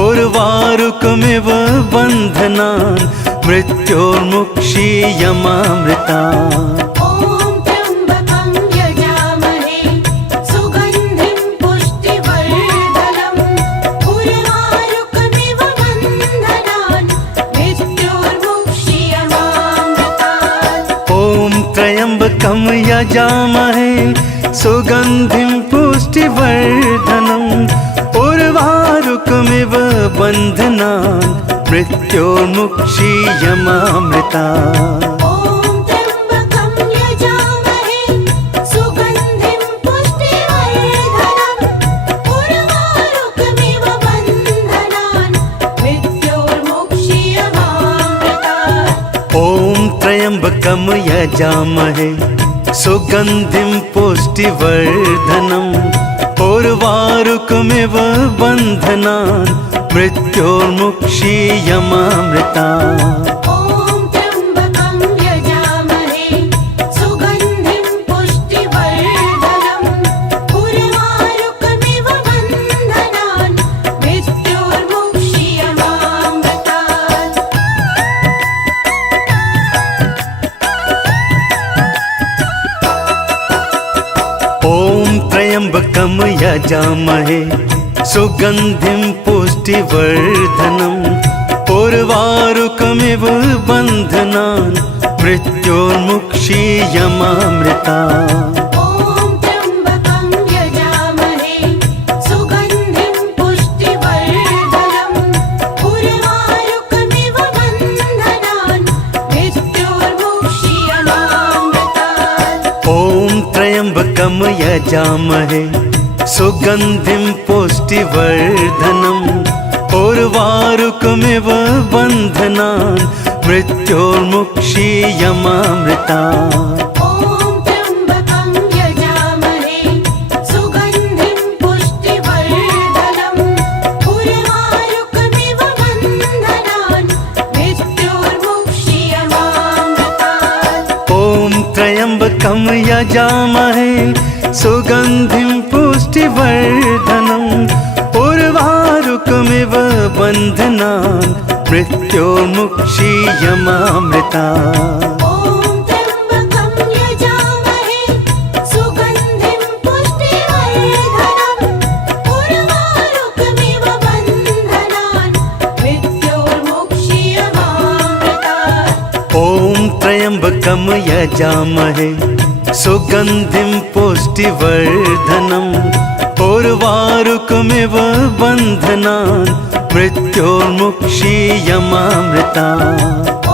उर्वारुकमिव बन्धनान् मृत्योर्मुक्षीयमामृतात् ॐ त्र्यम्बकं यजामहे सुगन्धिं पुष्टिवर्धनम् उर्वारुकमिव बन्धनान् मृत्योर्मुक्षीयमामृतात् ॐ त्र्यम्बकं यजामहे सुगन्धिं पुष्टिवर्धनम् उर्वारुकमिव बन्धनान् मृत्योर्मुक्षीयमामृतात् ॐ त्र्यम्बकं यजामहे सुगन्धिं पुष्टिवर्धनम् उर्वारुकमिव बन्धनान् मृत्योर्मुक्षीयमामृतात् ॐ त्र्यम्बकं यजामहे सुगन्धिं पुष्टिवर्धनम् उर्वारुकमिव बन्धनान् मृत्योर्मुक्षीयमामृतात् ॐ त्र्यम्बकं यजामहे सुगन्धिं पुष्टिवर्धनम् उर्वारुकमिव बन्धनान् मृत्योर्मुक्षीयमामृतात् ॐ त्र्यम्बकं यजामहे सुगन्धिं पुष्टिवर्धनम् उर्वारुकमिव बन्धनान् मृत्योर्मुक्षीयमामृतात् ॐ त्र्यम्बकं यजामहे सुगन्धिं पुष्टिवर्धनम् उर्वारुकमिव बन्धनान् मृत्योर्मुक्षीयमामृतात् ॐ त्र्यम्बकं यजामहे सुगन्धिं पुष्टिवर्धनम् उर्वारुकमिव बन्धनान् मृत्योर्मुक्षीयमामृतात् ॐ त्र्यम्बकं यजामहे सुगन्धिं पुष्टिवर्धनम् उर्वारुकमिव बन्धनान् मृत्योर्मुक्षीयमामृतात् ॐ त्र्यम्बकं यजामहे सुगन्धिं पुष्टिवर्धनम् उर्वारुकमिव बन्धनान् मृत्योर्मुक्षीयमामृतात् ॐ त्र्यम्बकं यजामहे सुगन्धिं पुष्टिवर्धनम् उर्वारुकमिव बन्धनान् मृत्योर्मुक्षीयमामृतात् ॐ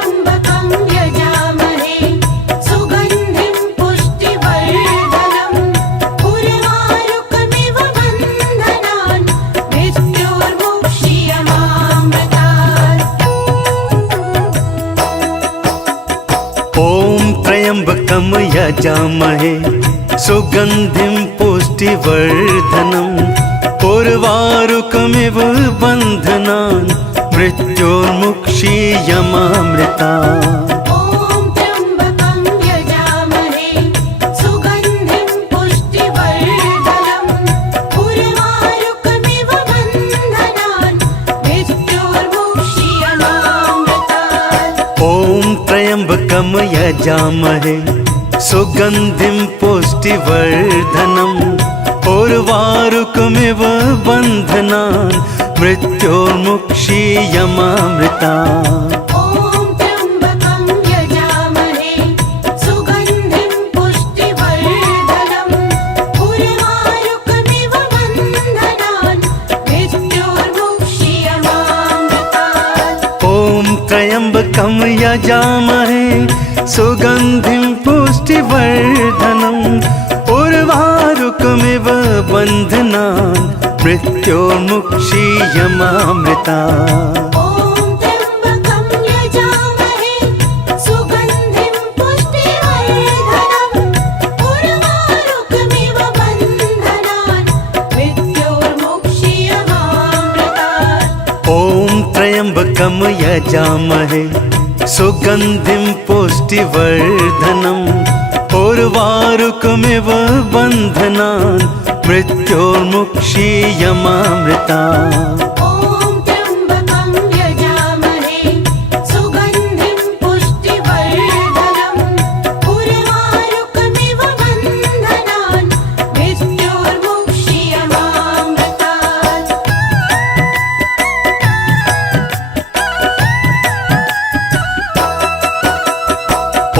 त्र्यम्बकं यजामहे सुगन्धिं पुष्टिवर्धनम् उर्वारुकमिव बन्धनान् मृत्योर्मुक्षीयमामृतात् ॐ त्र्यम्बकं यजामहे सुगन्धिं पुष्टिवर्धनम् उर्वारुकमिव बन्धनान् मृत्योर्मुक्षीयमामृतात् ॐ त्र्यम्बकं यजामहे सुगन्धिं पुष्टिवर्धनम् उर्वारुकमिव बन्धनान् मृत्योर्मुक्षीयमामृतात् ॐ त्र्यम्बकं यजामहे सुगन्धिं पुष्टिवर्धनम् उर्वारुकमिव बन्धनान् मृत्योर्मुक्षीयमामृतात् ॐ त्र्यम्बकं यजामहे सुगन्धिं पुष्टिवर्धनम् उर्वारुकमिव बन्धनान् मृत्योर्मुक्षीयमामृतात् ॐ त्र्यम्बकं यजामहे सुगन्धिं पुष्टिवर्धनम् उर्वारुकमिव बन्धनान् मृत्योर्मुक्षीयमामृतात् ॐ त्र्यम्बकं यजामहे सुगन्धिं पुष्टिवर्धनम् उर्वारुकमिव बन्धनान् मृत्योर्मुक्षीयमामृतात् ॐ त्र्यम्बकं यजामहे सुगन्धिं पुष्टिवर्धनम् उर्वारुकमिव बन्धनान् मृत्योर्मुक्षीयमामृतात् ॐ त्र्यम्बकं यजामहे सुगन्धिं पुष्टिवर्धनम् उर्वारुकमिव बन्धनान् मृत्योर्मुक्षीयमामृता ॐ त्र्यम्बकं यजामहे सुगन्धिं पुष्टिवर्धनम् उर्वारुकमिव बन्धनान् मृत्योर्मुक्षीयमामृतात्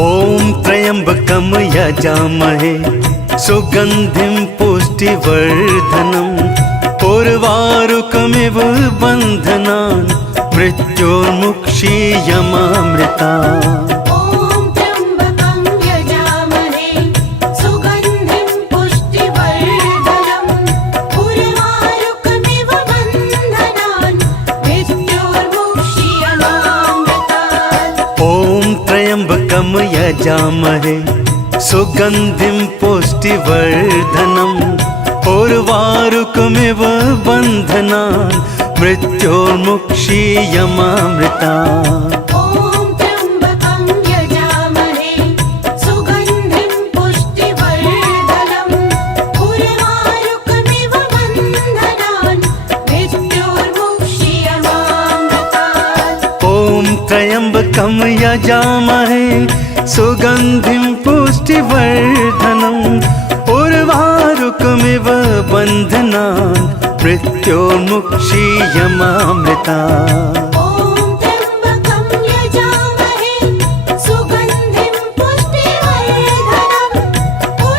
ॐ त्र्यम्बकं यजामहे सुगन्धिं पुष्टिवर्धनम् उर्वारुकमिव बन्धनान् मृत्योर्मुक्षीयमामृता ॐ त्र्यम्बकं यजामहे सुगन्धिं पुष्टिवर्धनम् उर्वारुकमिव बन्धनान् मृत्योर्मुक्षीयमामृतात् ॐ त्र्यम्बकं यजामहे सुगन्धिं पुष्टिवर्धनम् उर्वारुकमिव बन्धनान् मृत्योर्मुक्षीयमामृता ॐ त्र्यम्बकं यजामहे सुगन्धिं पुष्टिवर्धनम् उर्वारुकमिव बन्धनान् मृत्योर्मुक्षीयमामृतात् ॐ त्र्यम्बकं यजामहे सुगन्धिं पुष्टिवर्धनम्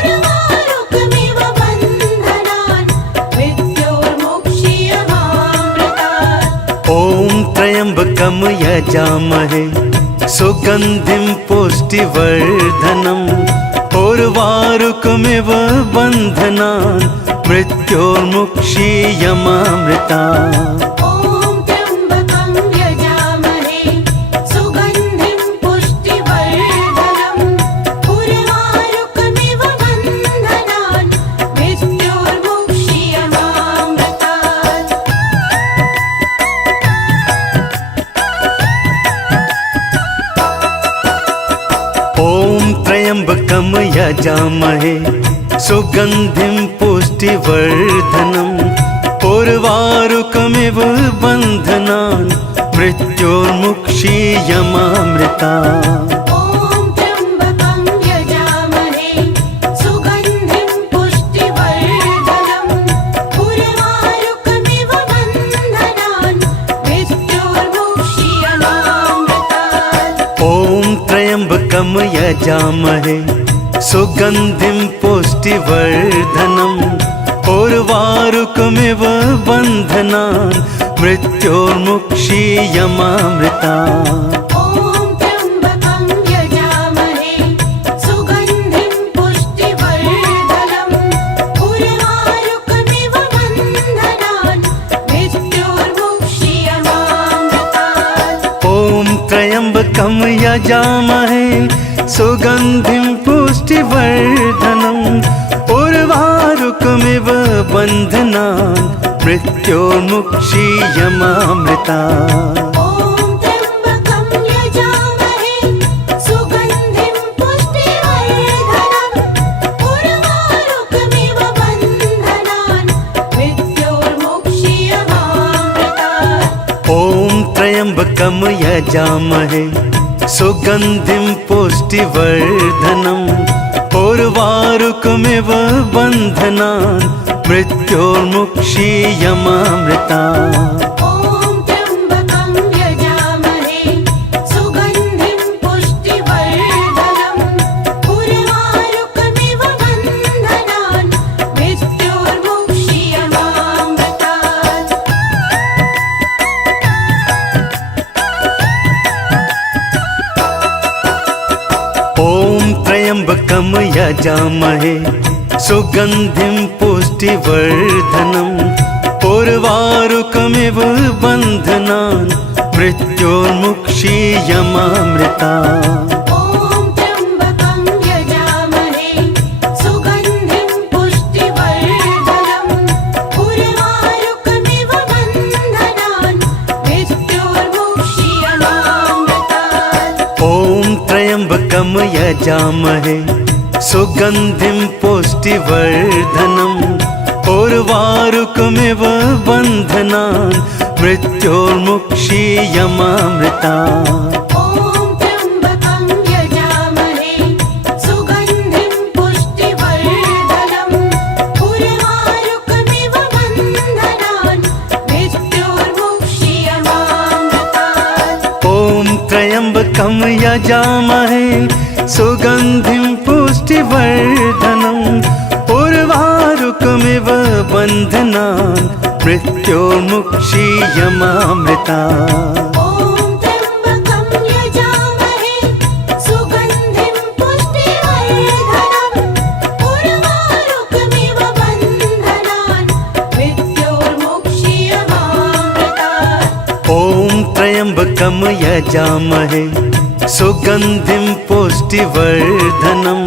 उर्वारुकमिव बन्धनान् मृत्योर्मुक्षीयमामृता ॐ त्र्यम्बकं यजामहे सुगन्धिं पुष्टिवर्धनम् उर्वारुकमिव बन्धनान् मृत्योर्मुक्षीयमामृतात् ॐ त्र्यम्बकं यजामहे सुगन्धिं पुष्टिवर्धनम् उर्वारुकमिव बन्धनान् मृत्योर्मुक्षीयमामृता ॐ त्र्यम्बकं यजामहे सुगन्धिं पुष्टिवर्धनम् उर्वारुकमिव बन्धनान् मृत्योर्मुक्षीयमामृतात् ॐ त्र्यम्बकं यजामहे सुगन्धिं पुष्टिवर्धनम् उर्वारुकमिव बन्धनान् मृत्योर्मुक्षीयमामृता ॐ त्र्यम्बकं यजामहे सुगन्धिं पुष्टिवर्धनम् उर्वारुकमिव बन्धनान् मृत्योर्मुक्षीयमामृतात् ॐ त्र्यम्बकं यजामहे सुगन्धिं पुष्टिवर्धनम् उर्वारुकमिव बन्धनान् मृत्योर्मुक्षीयमामृता ॐ त्र्यम्बकं यजामहे सुगन्धिं पुष्टिवर्धनम् उर्वारुकमिव बन्धनान् मृत्योर्मुक्षीयमामृतात् ॐ त्र्यम्बकं यजामहे सुगन्धिं पुष्टिवर्धनम् उर्वारुकमिव बन्धनान् मृत्योर्मुक्षीयमामृता ॐ त्र्यम्बकं यजामहे सुगन्धिं पुष्टिवर्धनम् उर्वारुकमिव बन्धनान् मृत्योर्मुक्षीयमामृतात् ॐ त्र्यम्बकं यजामहे सुगन्धिं पुष्टिवर्धनम् उर्वारुकमिव बन्धनान् मृत्योर्मुक्षीयमामृता ॐ त्र्यम्बकं यजामहे सुगन्धिं पुष्टिवर्धनम् उर्वारुकमिव बन्धनान् मृत्योर्मुक्षीयमामृतात् ॐ त्र्यम्बकं यजामहे सुगन्धिं पुष्टिवर्धनम् उर्वारुकमिव बन्धनान् मृत्योर्मुक्षीयमामृता ॐ त्र्यम्बकं यजामहे सुगन्धिं पुष्टिवर्धनम् उर्वारुकमिव बन्धनान् मृत्योर्मुक्षीयमामृतात् ॐ त्र्यम्बकं यजामहे सुगन्धिं पुष्टिवर्धनम् उर्वारुकमिव बन्धनान् मृत्योर्मुक्षीयमामृता ॐ त्र्यम्बकं यजामहे सुगन्धिं पुष्टिवर्धनम् उर्वारुकमिव बन्धनान् मृत्योर्मुक्षीयमामृतात् ॐ त्र्यम्बकं यजामहे सुगन्धिं पुष्टिवर्धनम् उर्वारुकमिव बन्धनान् मृत्योर्मुक्षीयमामृता ॐ त्र्यम्बकं यजामहे सुगन्धिं पुष्टिवर्धनम्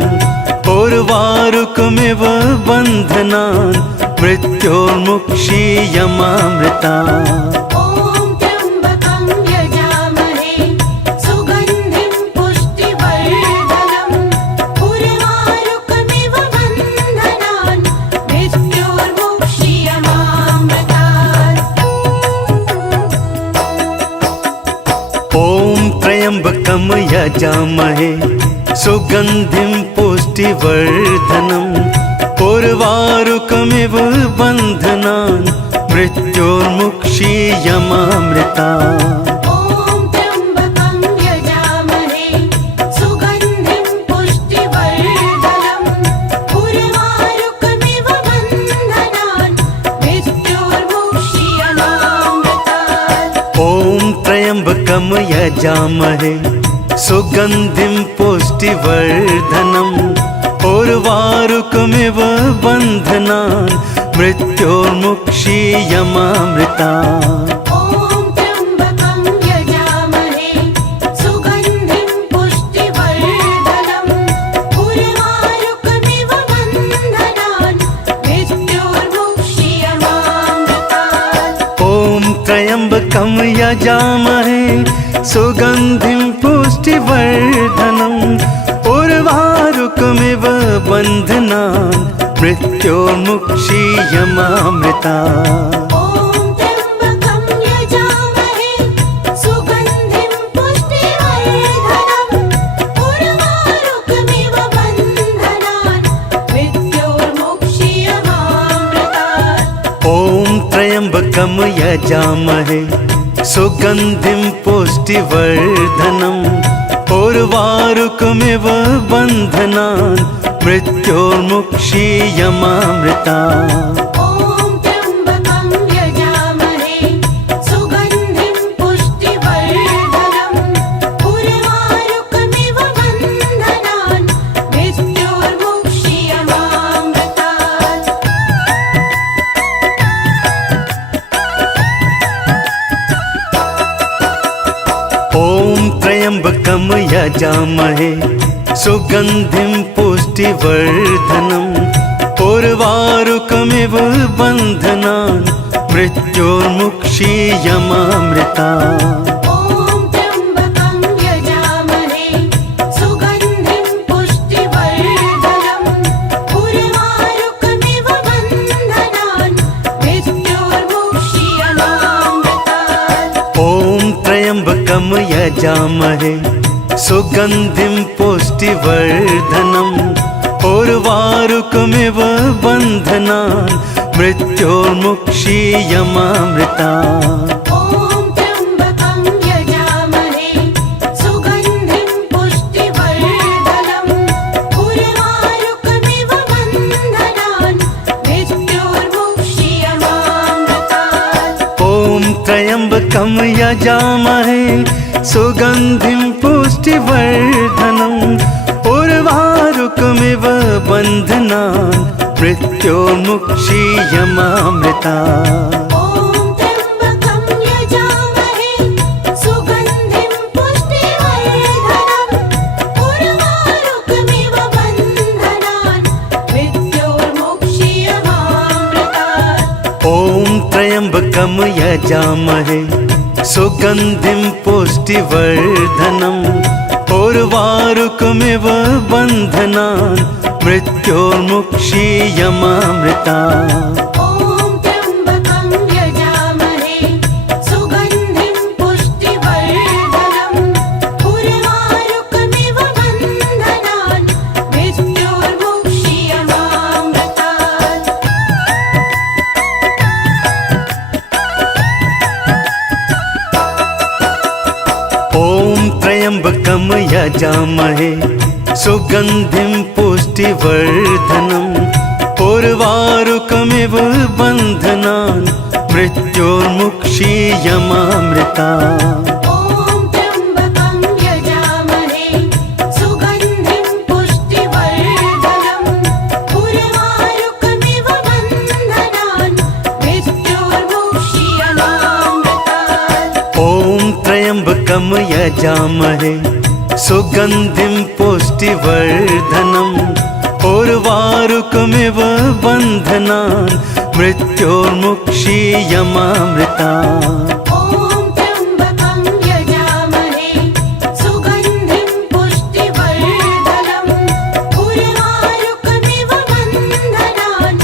उर्वारुकमिव बन्धनान् मृत्योर्मुक्षीयमामृतात् ॐ त्र्यम्बकं यजामहे सुगन्धिं पुष्टिवर्धनम् उर्वारुकमिव बन्धनान् मृत्योर्मुक्षीयमामृता ॐ त्र्यम्बकं यजामहे सुगन्धिं पुष्टिवर्धनम् उर्वारुकमिव बन्धनान् मृत्योर्मुक्षीयमामृतात् ॐ त्र्यम्बकं यजामहे सुगन्धिं पुष्टिवर्धनम् उर्वारुकमिव बन्धनान् मृत्योर्मुक्षीयमामृता ॐ त्र्यम्बकं यजामहे सुगन्धिं पुष्टिवर्धनम् उर्वारुकमिव बन्धनान् मृत्योर्मुक्षीयमामृतात् ॐ त्र्यम्बकं यजामहे सुगन्धिं पुष्टिवर्धनम् उर्वारुकमिव बन्धनान् मृत्योर्मुक्षीयमामृता ॐ त्र्यम्बकं यजामहे सुगन्धिं पुष्टिवर्धनम् उर्वारुकमिव बन्धनान् मृत्योर्मुक्षीयमामृतात् ॐ त्र्यम्बकं यजामहे सुगन्धिं पुष्टिवर्धनम् उर्वारुकमिव बन्धनान् मृत्योर्मुक्षीयमामृता ॐ त्र्यम्बकं यजामहे सुगन्धिं पुष्टिवर्धनम् उर्वारुकमिव बन्धनान् मृत्योर्मुक्षीयमामृतात् ॐ त्र्यम्बकं यजामहे सुगन्धिं पुष्टिवर्धनम् उर्वारुकमिव बन्धनान् मृत्योर्मुक्षीयमामृता ॐ त्र्यम्बकं यजामहे सुगन्धिं पुष्टिवर्धनम् उर्वारुकमिव बन्धनान् मृत्योर्मुक्षीयमामृतात् ॐ त्र्यम्बकं यजामहे सुगन्धिं पुष्टिवर्धनम् उर्वारुकमिव बन्धनान् मृत्योर्मुक्षीयमामृता ॐ त्र्यम्बकं यजामहे सुगन्धिं पुष्टिवर्धनम् उर्वारुकमिव बन्धनान् मृत्योर्मुक्षीयमामृतात् ॐ त्र्यम्बकं यजामहे सुगन्धिं पुष्टिवर्धनम् उर्वारुकमिव बन्धनान् मृत्योर्मुक्षीयमामृता ॐ त्र्यम्बकं यजामहे सुगन्धिं पुष्टिवर्धनम् उर्वारुकमिव बन्धनान् मृत्योर्मुक्षीयमामृतात् ॐ त्र्यम्बकं यजामहे सुगन्धिं पुष्टिवर्धनम् उर्वारुकमिव बन्धनान् मृत्योर्मुक्षीयमामृता ॐ त्र्यम्बकं यजामहे सुगन्धिं पुष्टिवर्धनम् उर्वारुकमिव बन्धनान् मृत्योर्मुक्षीयमामृतात् ॐ त्र्यम्बकं यजामहे सुगन्धिं पुष्टिवर्धनम् उर्वारुकमिव बन्धनान् मृत्योर्मुक्षीयमामृता ॐ यजामहे सुगन्धिं पुष्टिवर्धनम् उर्वारुकमिव बन्धनान् मृत्योर्मुक्षीयमामृता ॐ त्र्यम्बकं यजामहे सुगन्धिं पुष्टिवर्धनम् उर्वारुकमिव बन्धनान् मृत्योर्मुक्षीयमामृतात् ॐ त्र्यम्बकं यजामहे सुगन्धिं पुष्टिवर्धनम् उर्वारुकमिव बन्धनान् मृत्योर्मुक्षीयमामृता ॐ त्र्यम्बकं यजामहे सुगन्धिं पुष्टिवर्धनम् उर्वारुकमिव बन्धनान्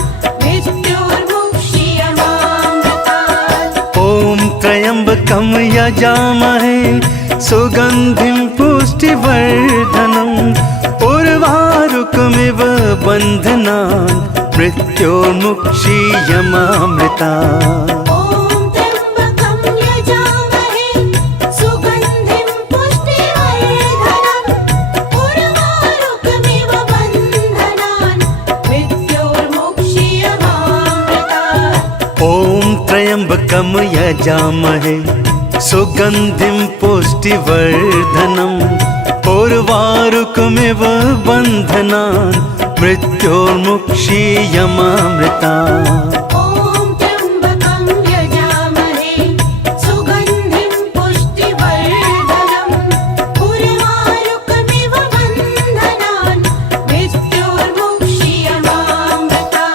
मृत्योर्मुक्षीयमामृतात् ॐ त्र्यम्बकं यजामहे सुगन्धिं पुष्टिवर्धनम् उर्वारुकमिव बन्धनान् मृत्योर्मुक्षीयमामृता ॐ त्र्यम्बकं यजामहे सुगन्धिं पुष्टिवर्धनम् उर्वारुकमिव बन्धनान् मृत्योर्मुक्षीयमामृतात् ॐ त्र्यम्बकं यजामहे सुगन्धिं पुष्टिवर्धनम् उर्वारुकमिव बन्धनान् मृत्योर्मुक्षीयमामृता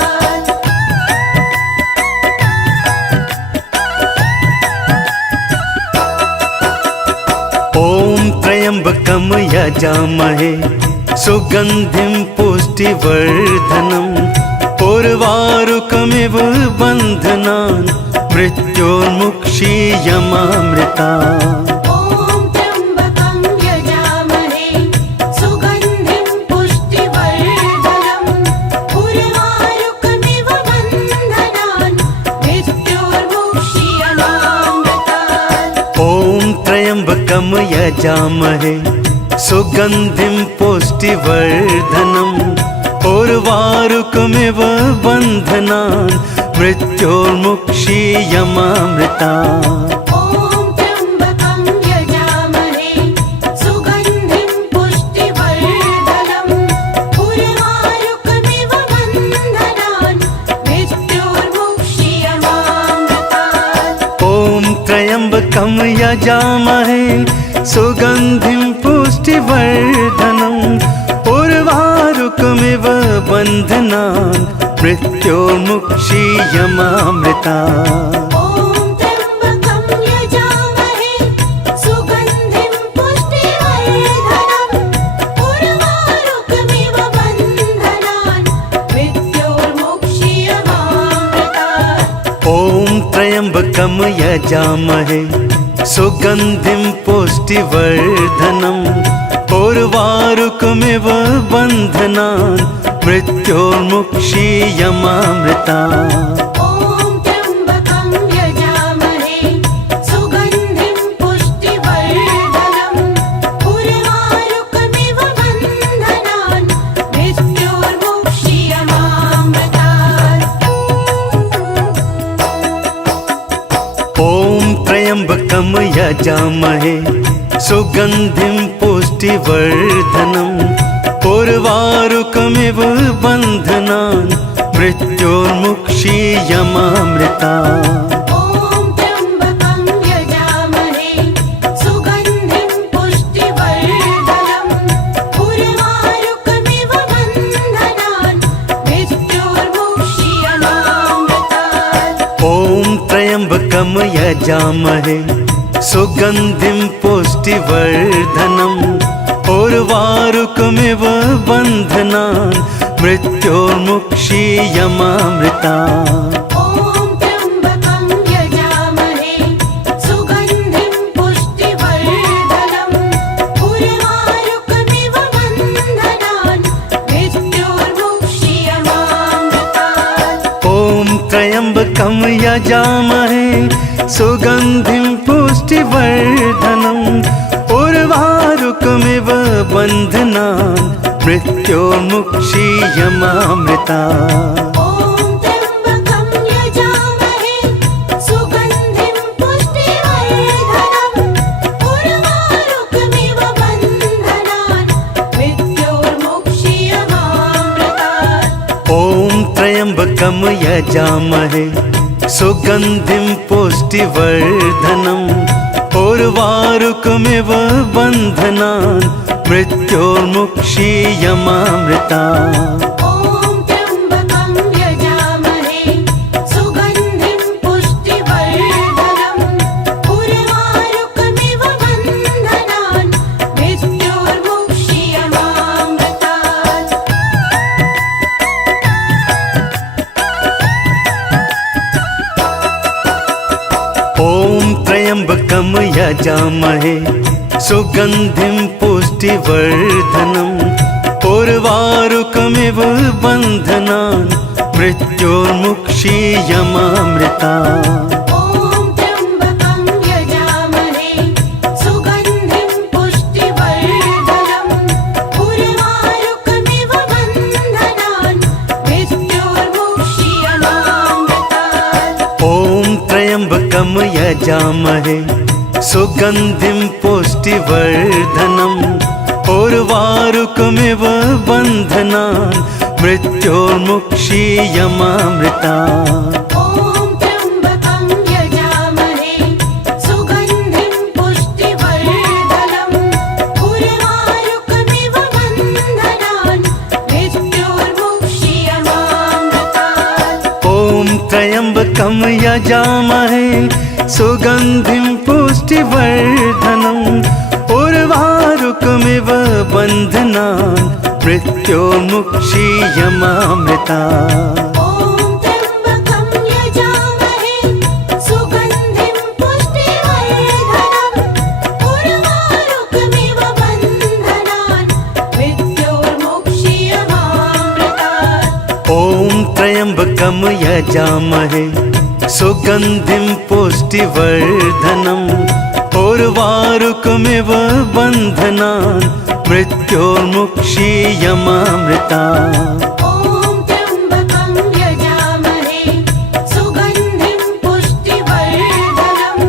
ॐ त्र्यम्बकं यजामहे सुगन्धिं पुष्टिवर्धनम् उर्वारुकमिव बन्धनान् मृत्योर्मुक्षीयमामृतात् ॐ त्र्यम्बकं यजामहे सुगन्धिं पुष्टिवर्धनम् उर्वारुकमिव बन्धनान् मृत्योर्मुक्षीयमामृता ॐ त्र्यम्बकं यजामहे सुगन्धिं पुष्टिवर्धनम् उर्वारुकमिव बन्धनान् मृत्योर्मुक्षीयमामृतात् ॐ त्र्यम्बकं यजामहे सुगन्धिं पुष्टिवर्धनम् उर्वारुकमिव बन्धनान् मृत्योर्मुक्षीयमामृता ॐ त्र्यम्बकं यजामहे सुगन्धिं पुष्टिवर्धनम् उर्वारुकमिव बन्धनान् मृत्योर्मुक्षीयमामृतात् ॐ त्र्यम्बकं यजामहे सुगन्धिं पुष्टिवर्धनम् उर्वारुकमिव बन्धनान् मृत्योर्मुक्षीयमामृता ॐ त्र्यम्बकं यजामहे सुगन्धिं पुष्टिवर्धनम् उर्वारुकमिव बन्धनान् मृत्योर्मुक्षीयमामृतात् ॐ त्र्यम्बकं यजामहे सुगन्धिं पुष्टिवर्धनम् उर्वारुकमिव बन्धनान् मृत्योर्मुक्षीयमामृता ॐ त्र्यम्बकं यजामहे सुगन्धिं पुष्टिवर्धनम् उर्वारुकमिव बन्धनान् मृत्योर्मुक्षीयमामृतात् ॐ त्र्यम्बकं यजामहे सुगन्धिं पुष्टिवर्धनम् उर्वारुकमिव बन्धनान् मृत्योर्मुक्षीयमामृता ॐ त्र्यम्बकं यजामहे सुगन्धिं पुष्टिवर्धनम् उर्वारुकमिव बन्धनान् मृत्योर्मुक्षीयमामृतात् ॐ त्र्यम्बकं यजामहे सुगन्धिं पुष्टिवर्धनम् उर्वारुकमिव बन्धनान् मृत्योर्मुक्षीयमामृता ॐ त्र्यम्बकं यजामहे सुगन्धिं पुष्टिवर्धनम् उर्वारुकमिव बन्धनान् मृत्योर्मुक्षीयमामृतात् ॐ त्र्यम्बकं यजामहे सुगन्धिं पुष्टिवर्धनम् उर्वारुकमिव उर्वारुकमिव बन्धनान् मृत्योर्मुक्षीयमामृता ॐ त्र्यम्बकं यजामहे सुगन्धिं पुष्टिवर्धनम् उर्वारुकमिव बन्धनान् मृत्योर्मुक्षीयमामृतात् ॐ त्र्यम्बकं यजामहे सुगन्धिं पुष्टिवर्धनम् उर्वारुकमिव बन्धनान् मृत्योर्मुक्षीयमामृता ॐ त्र्यम्बकं यजामहे सुगन्धिं पुष्टिवर्धनम् उर्वारुकमिव बन्धनान् मृत्योर्मुक्षीयमामृतात् ॐ त्र्यम्बकं यजामहे सुगन्धिं पुष्टिवर्धनम् उर्वारुकमिव बन्धनान् मृत्योर्मुक्षीयमामृता ॐ त्र्यम्बकं यजामहे सुगन्धिं पुष्टिवर्धनम् उर्वारुकमिव बन्धनान् मृत्योर्मुक्षीयमामृतात् ॐ त्र्यम्बकं यजामहे सुगन्धिं पुष्टिवर्धनम् उर्वारुकमिव बन्धनान् मृत्योर्मुक्षीयमामृता ॐ त्र्यम्बकं यजामहे सुगन्धिं पुष्टिवर्धनम् उर्वारुकमिव बन्धनान् मृत्योर्मुक्षीयमामृतात् ॐ त्र्यम्बकं यजामहे सुगन्धिं पुष्टिवर्धनम् उर्वारुकमिव बन्धनान् मृत्योर्मुक्षीयमामृता ॐ त्र्यम्बकं यजामहे सुगन्धिं पुष्टिवर्धनम् उर्वारुकमिव बन्धनान् मृत्योर्मुक्षीयमामृतात् ॐ त्र्यम्बकं यजामहे सुगन्धिं पुष्टिवर्धनम्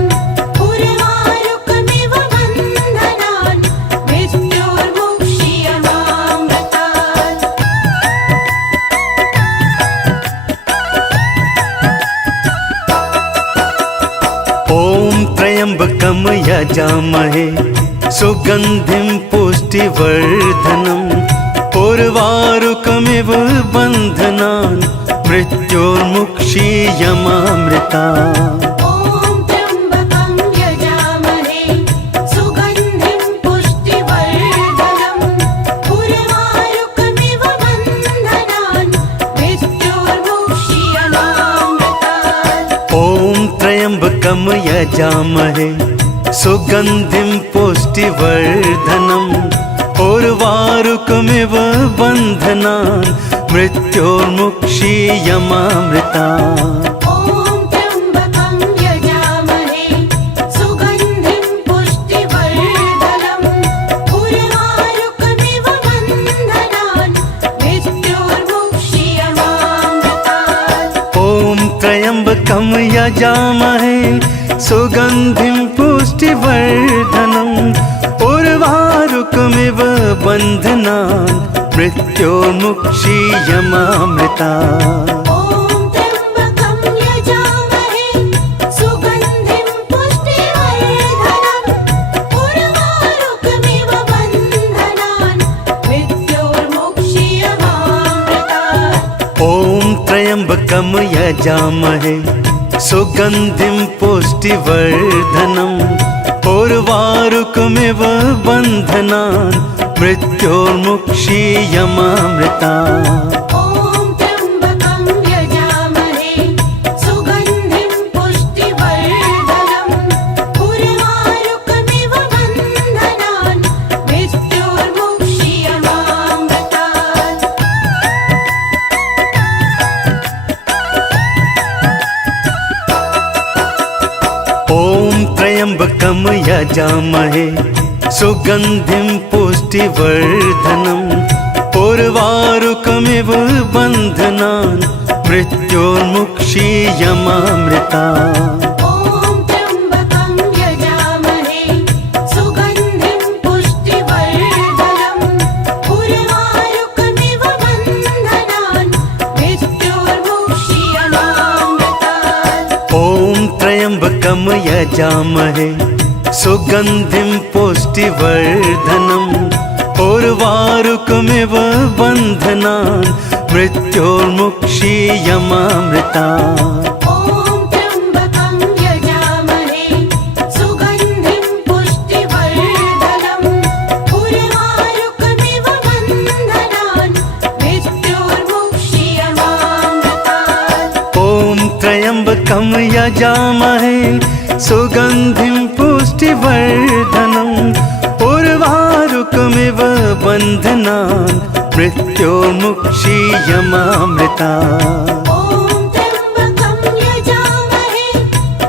उर्वारुकमिव बन्धनान् मृत्योर्मुक्षीयमामृता ॐ त्र्यम्बकं यजामहे सुगन्धिं पुष्टिवर्धनम् उर्वारुकमिव बन्धनान् मृत्योर्मुक्षीयमामृतात् ॐ त्र्यम्बकं यजामहे सुगन्धिं पुष्टिवर्धनम् उर्वारुकमिव बन्धनान् मृत्योर्मुक्षीयमामृता ॐ त्र्यम्बकं यजामहे सुगन्धिं पुष्टिवर्धनम् उर्वारुकमिव बन्धनान् मृत्योर्मुक्षीयमामृतात् ॐ त्र्यम्बकं यजामहे सुगन्धिं पुष्टिवर्धनम् उर्वारुकमिव बन्धनान् मृत्योर्मुक्षीयमामृता ॐ त्र्यम्बकं यजामहे सुगन्धिं पुष्टिवर्धनम् उर्वारुकमिव बन्धनान् मृत्योर्मुक्षीयमामृतात् ॐ त्र्यम्बकं यजामहे सुगन्धिं पुष्टिवर्धनम् उर्वारुकमिव बन्धनान् मृत्योर्मुक्षीयमामृता ॐ त्र्यम्बकं यजामहे सुगन्धिं पुष्टिवर्धनम् उर्वारुकमिव बन्धनान् मृत्योर्मुक्षीयमामृतात् ॐ त्र्यम्बकं यजामहे सुगन्धिं पुष्टिवर्धनम् उर्वारुकमिव बन्धनान् मृत्योर्मुक्षीयमामृता ॐ त्र्यम्बकं यजामहे सुगन्धिं पुष्टिवर्धनम् उर्वारुकमिव बन्धनान् मृत्योर्मुक्षीयमामृतात् ॐ त्र्यम्बकं यजामहे सुगन्धिं पुष्टिवर्धनम् उर्वारुकमिव बन्धनान् मृत्योर्मुक्षीयमामृता ॐ त्र्यम्बकं यजामहे सुगन्धिं पुष्टिवर्धनम् उर्वारुकमिव बन्धनान् मृत्योर्मुक्षीयमामृतात् ॐ त्र्यम्बकं यजामहे सुगन्धिं पुष्टिवर्धनम् उर्वारुकमिव बन्धनान् मृत्योर्मुक्षीयमामृता ॐ त्र्यम्बकं यजामहे सुगन्धिं पुष्टिवर्धनम् उर्वारुकमिव बन्धनान् मृत्योर्मुक्षीयमामृतात् ॐ त्र्यम्बकं यजामहे सुगन्धिं पुष्टिवर्धनम् उर्वारुकमिव बन्धनान् मृत्योर्मुक्षीयमामृता ॐ त्र्यम्बकं यजामहे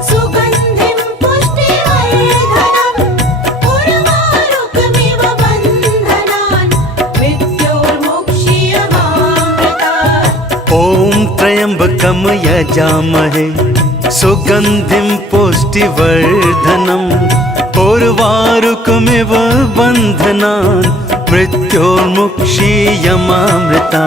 सुगन्धिं पुष्टिवर्धनम् उर्वारुकमिव बन्धनान् मृत्योर्मुक्षीयमामृतात् ॐ त्र्यम्बकं यजामहे सुगन्धिं पुष्टिवर्धनम् उर्वारुकमिव बन्धनान् मृत्योर्मुक्षीयमामृता